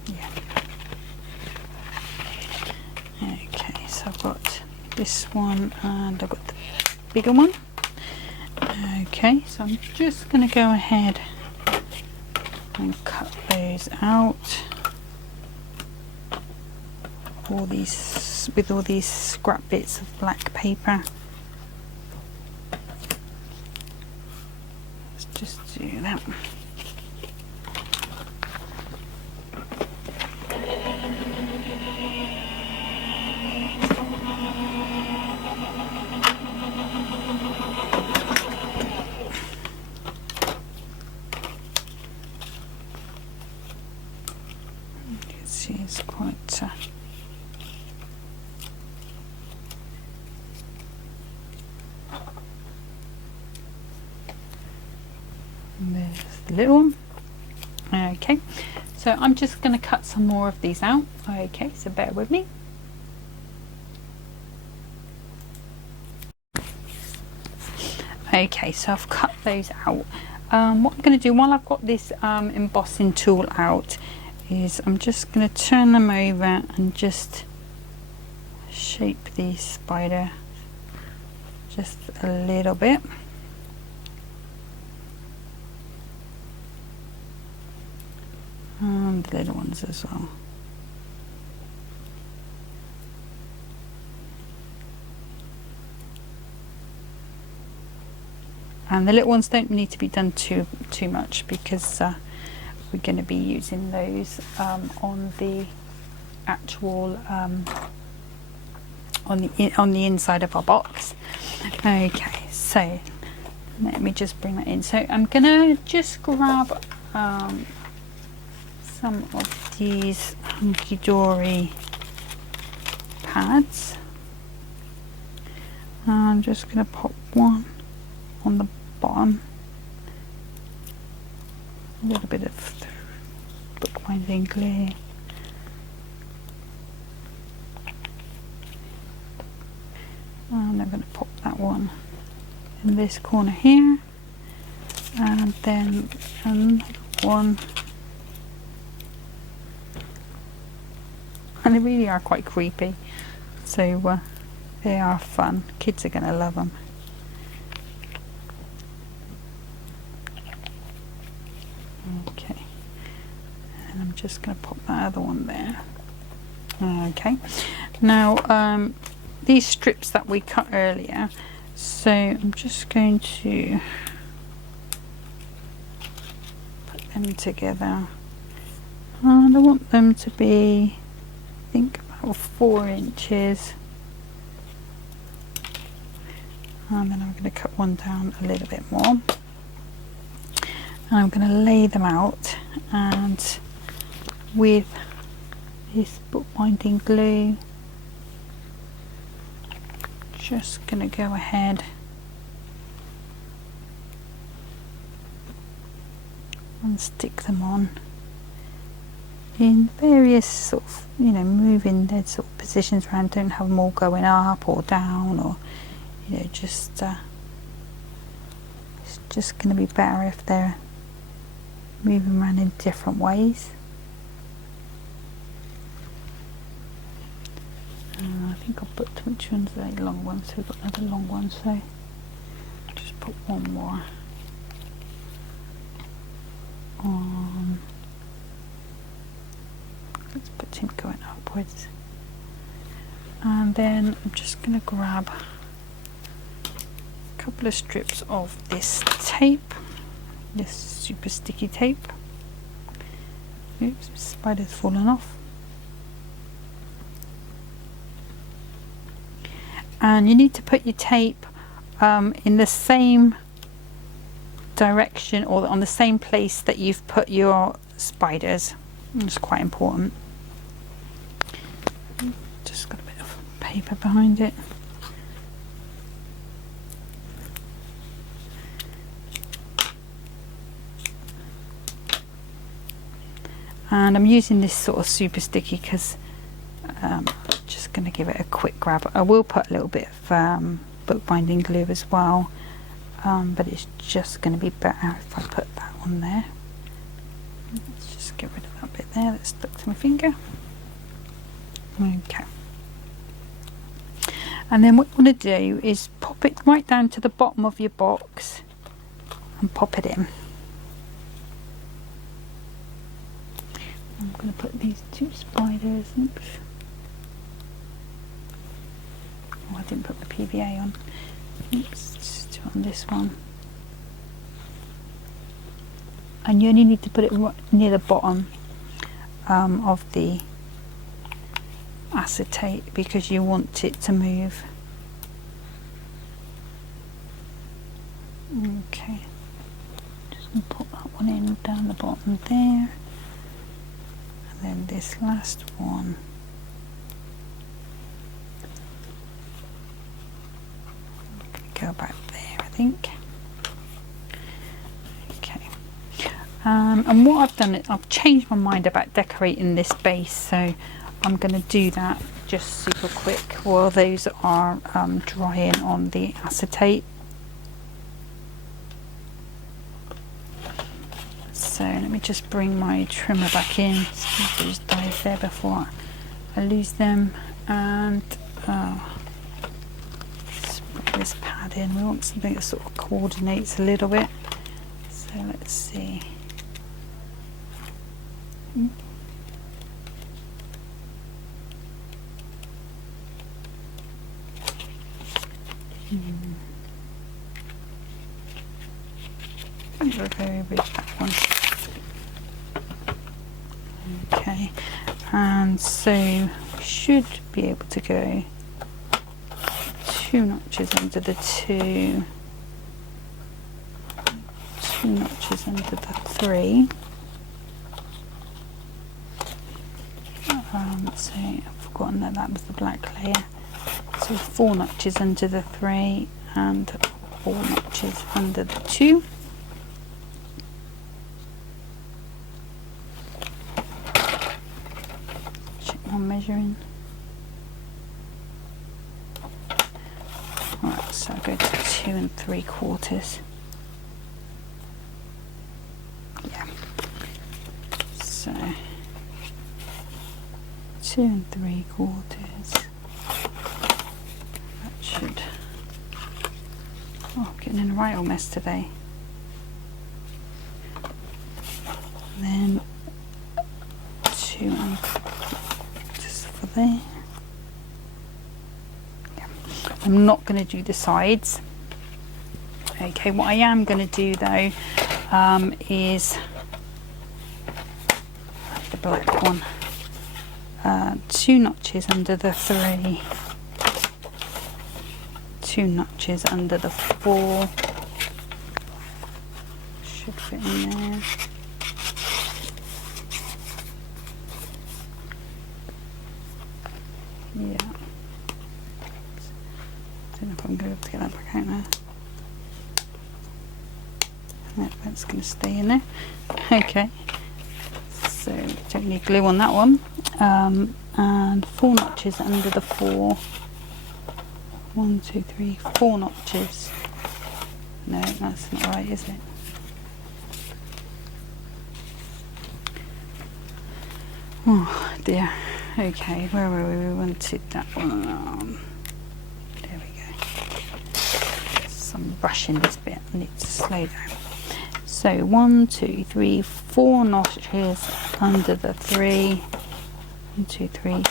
Yeah. Okay, so I've got this one and I've got the bigger one. Okay, so I'm just going to go ahead and cut those out. All these with all these scrap bits of black paper. Let's just do that. You can see it's quite there's the little one. Okay, so I'm just going to cut some more of these out. Okay, so bear with me. Okay, so I've cut those out. What I'm going to do while I've got this embossing tool out is I'm just going to turn them over and just shape the spider just a little bit. And the little ones as well. And the little ones don't need to be done too much, because we're going to be using those on the actual on the inside of our box. Okay, so let me just bring that in. So I'm gonna just grab some of these hunky dory pads. I'm just gonna pop one on the bottom, a little bit of bookbinding glue, and I'm going to pop that one in this corner here, and then another one, and they really are quite creepy, so they are fun. Kids are going to love them. Okay, and I'm just going to pop that other one there. Okay, now these strips that we cut earlier, so I'm just going to put them together, and I want them to be, I think, about 4 inches, and then I'm going to cut one down a little bit more. And I'm going to lay them out, and with this bookbinding glue, just going to go ahead and stick them on in various sort of, you know, moving their sort of positions around. Don't have them all going up or down, or, you know, just it's just going to be better if they're moving around in different ways. I think I'll put, which one's the long one? So we've got another long one, so just put one more on. Let's put him going upwards, and then I'm just going to grab a couple of strips of this tape, this super sticky tape. Oops, spider's fallen off. And you need to put your tape in the same direction, or on the same place that you've put your spiders. It's quite important. Just got a bit of paper behind it. And I'm using this sort of super sticky because just going to give it a quick grab. I will put a little bit of bookbinding glue as well, but it's just going to be better if I put that on there. Let's just get rid of that bit there that's stuck to my finger. Okay. And then what you want to do is pop it right down to the bottom of your box and pop it in. I'm going to put these two spiders, oops, Oh, I didn't put the PVA on. Oops, just do it on this one. And you only need to put it right near the bottom of the acetate because you want it to move. Okay, just going to put that one in down the bottom there, and then this last one. Go back there, I think. Okay. And what I've done is I've changed my mind about decorating this base, so I'm going to do that just super quick while those are drying on the acetate. So let me just bring my trimmer back in. Those dies there before I lose them, and let's put this pad in. We want something that sort of coordinates a little bit. So let's see. A very big that one. Okay, and so we should be able to go 2 notches under the 2 notches under the 3. So I've forgotten that that was the black layer. So 4 notches under the 3 and 4 notches under the 2. Check my measuring. Alright, so I'll go to 2 3/4. Yeah. So 2 3/4. That should. Oh, I'm getting in a right old mess today. And then 2 just for there. Yeah. I'm not going to do the sides. Okay, what I am going to do though is the black one. 2 notches under the 3, 2 notches under the 4, should fit in there. Yeah, I don't know if I'm going to be able to get that back out now. No, that's going to stay in there. Okay, so don't need glue on that one. And 4 notches under the 4. 1 2 3 4 notches. No, that's not right, is it? Oh dear. Okay, where were we? We wanted that one. There we go. Some brushing this bit. I need to slow down. So 1 2 3 4 notches under the 3. 1 2 3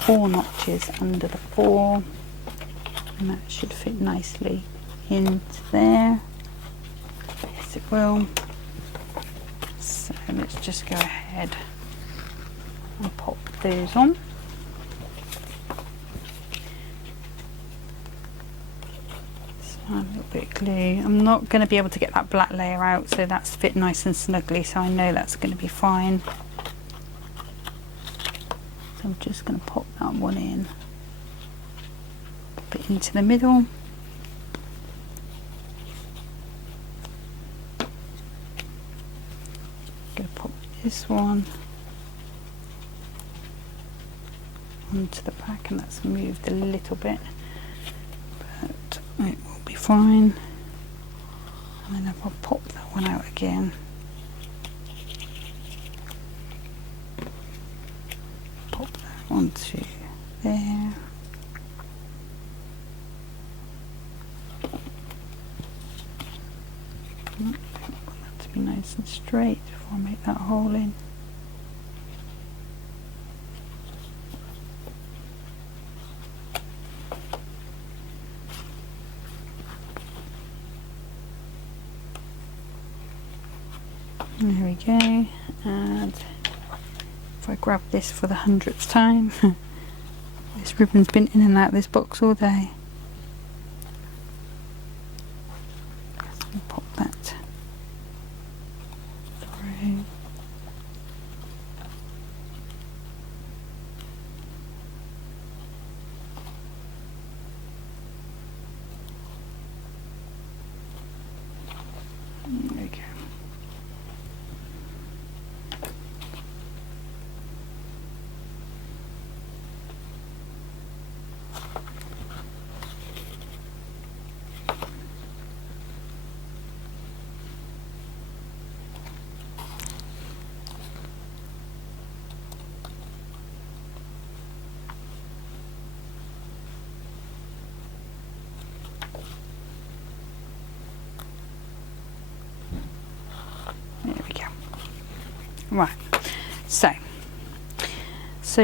4 notches under the 4, and that should fit nicely into there. Yes, it will. So let's just go ahead and pop those on. So a little bit of glue. I'm not going to be able to get that black layer out, so that's fit nice and snugly, so I know that's going to be fine. I'm just going to pop that one in, pop it into the middle. Going to pop this one onto the back, and that's moved a little bit, but it will be fine. And then if I pop that one out again, pop that onto there. I want that to be nice and straight before I make that hole in. There we go. And if I grab this for the 100th time, this ribbon's been in and out of this box all day. So pop that through. There we go. There we go. Right, so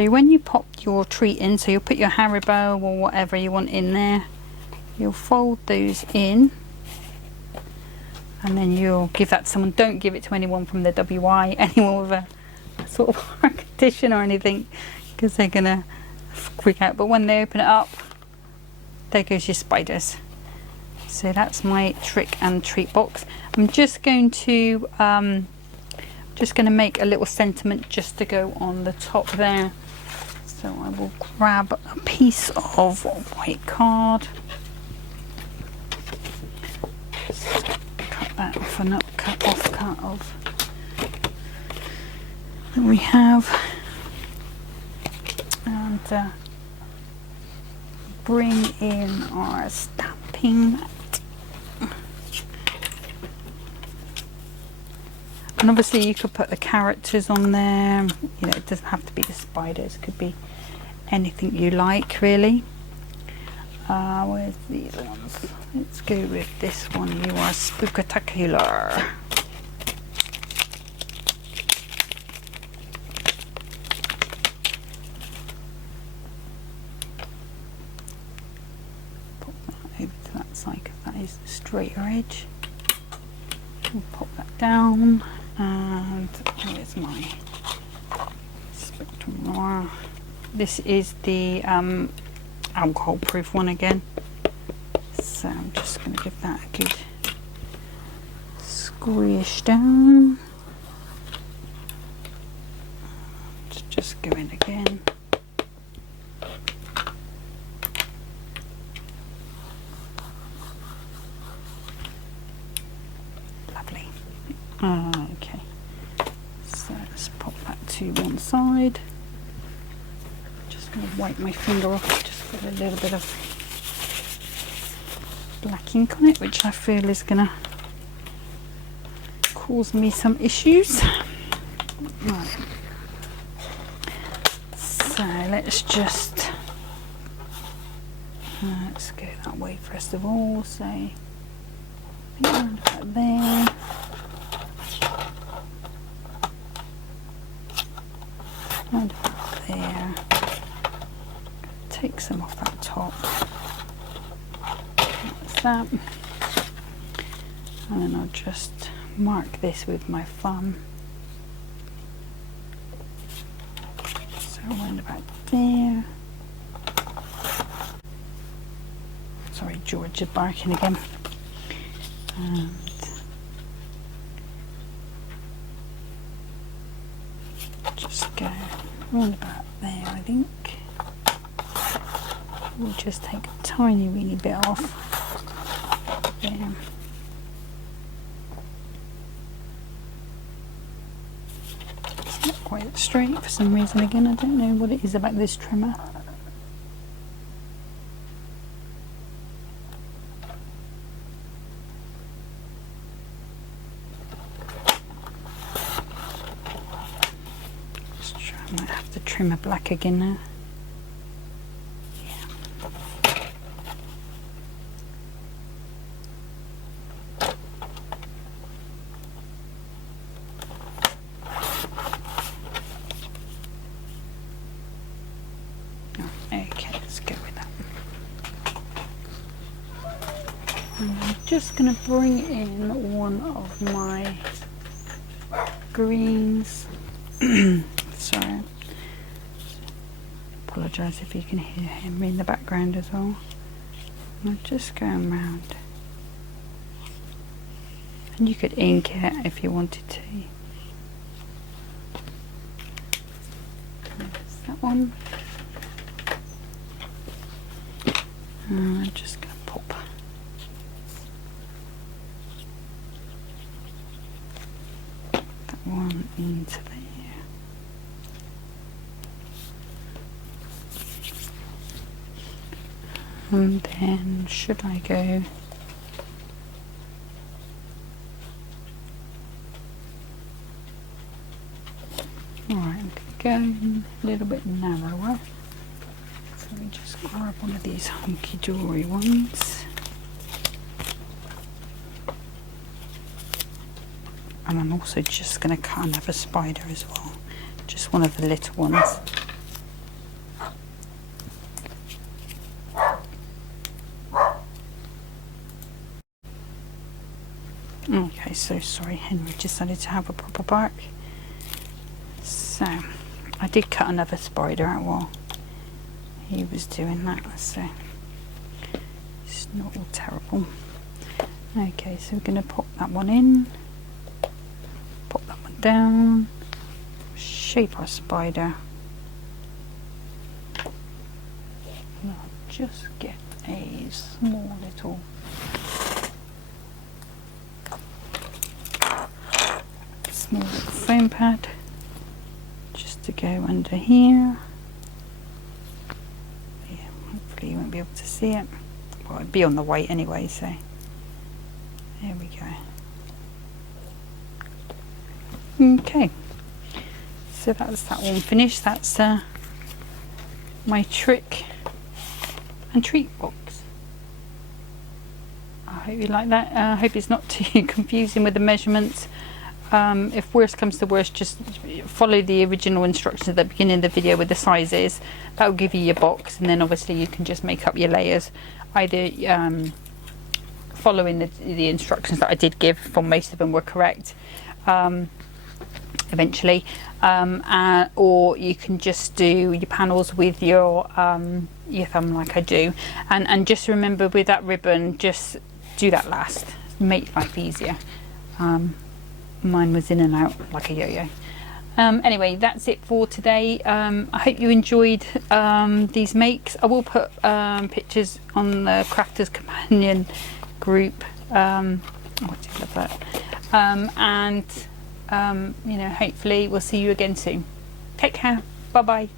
when you pop your treat in, so you'll put your Haribo or whatever you want in there, you'll fold those in, and then you'll give that to someone. Don't give it to anyone from the WI, anyone with a sort of heart condition or anything, because they're gonna freak out. But when they open it up, there goes your spiders. So that's my trick and treat box. I'm just going to make a little sentiment just to go on the top there. So I will grab a piece of white card. Just cut that off and cut of that we have, and bring in our stamping mat. And obviously you could put the characters on there, you know, it doesn't have to be the spiders, it could be anything you like really. Where's these ones? Let's go with this one. You are spookatacular. Pop that over to that side because that is the straighter edge. We'll pop that down. And where's my Spectrum Noir? This is the alcohol proof one again, so I'm just going to give that a good squish down. Just go in again. Lovely. Okay, so let's pop that to one side. Just going to wipe my finger off, just put a little bit of black ink on it, which I feel is going to cause me some issues. Right. So let's just let's go that way first of all. So I think around about there. Around about there. Take some off that top. That's that. And then I'll just mark this with my thumb. So around about there. Sorry, George is barking again. And just go around about there, I think. We'll just take a tiny weeny bit off there. It's not quite straight for some reason again. I don't know what it is about this trimmer. Just try, I might have to trim a black again now. I'm just going to bring in one of my greens. Sorry, apologise if you can hear him in the background as well. I'm just going round, and you could ink it if you wanted to. There's that one. I'm just going to pop that one into there. And then should I go alright, I'm going a little bit narrower. So let me just grab one of these hunky dory ones. And I'm also just going to cut another spider as well. Just one of the little ones. Okay, so sorry, Henry decided to have a proper bark. So, I did cut another spider out while he was doing that, so it's not all terrible. Okay, so we're going to pop that one in, pop that one down, shape our spider. And I'll just get a small little foam pad just to go under here. Yeah, hopefully you won't be able to see it. Well, it'd be on the white anyway, so there we go. Okay, so that's that one finished. That's my trick and treat box. I hope you like that. I hope it's not too confusing with the measurements. If worst comes to worst, just follow the original instructions at the beginning of the video with the sizes. That will give you your box, and then obviously you can just make up your layers, either following the instructions that I did give, for most of them were correct eventually, or you can just do your panels with your thumb like I do, and just remember with that ribbon, just do that last, make life easier. Mine was in and out like a yo-yo. Anyway, that's it for today. I hope you enjoyed these makes. I will put pictures on the Crafters Companion group. I do love that. And you know, hopefully we'll see you again soon. Take care. Bye bye.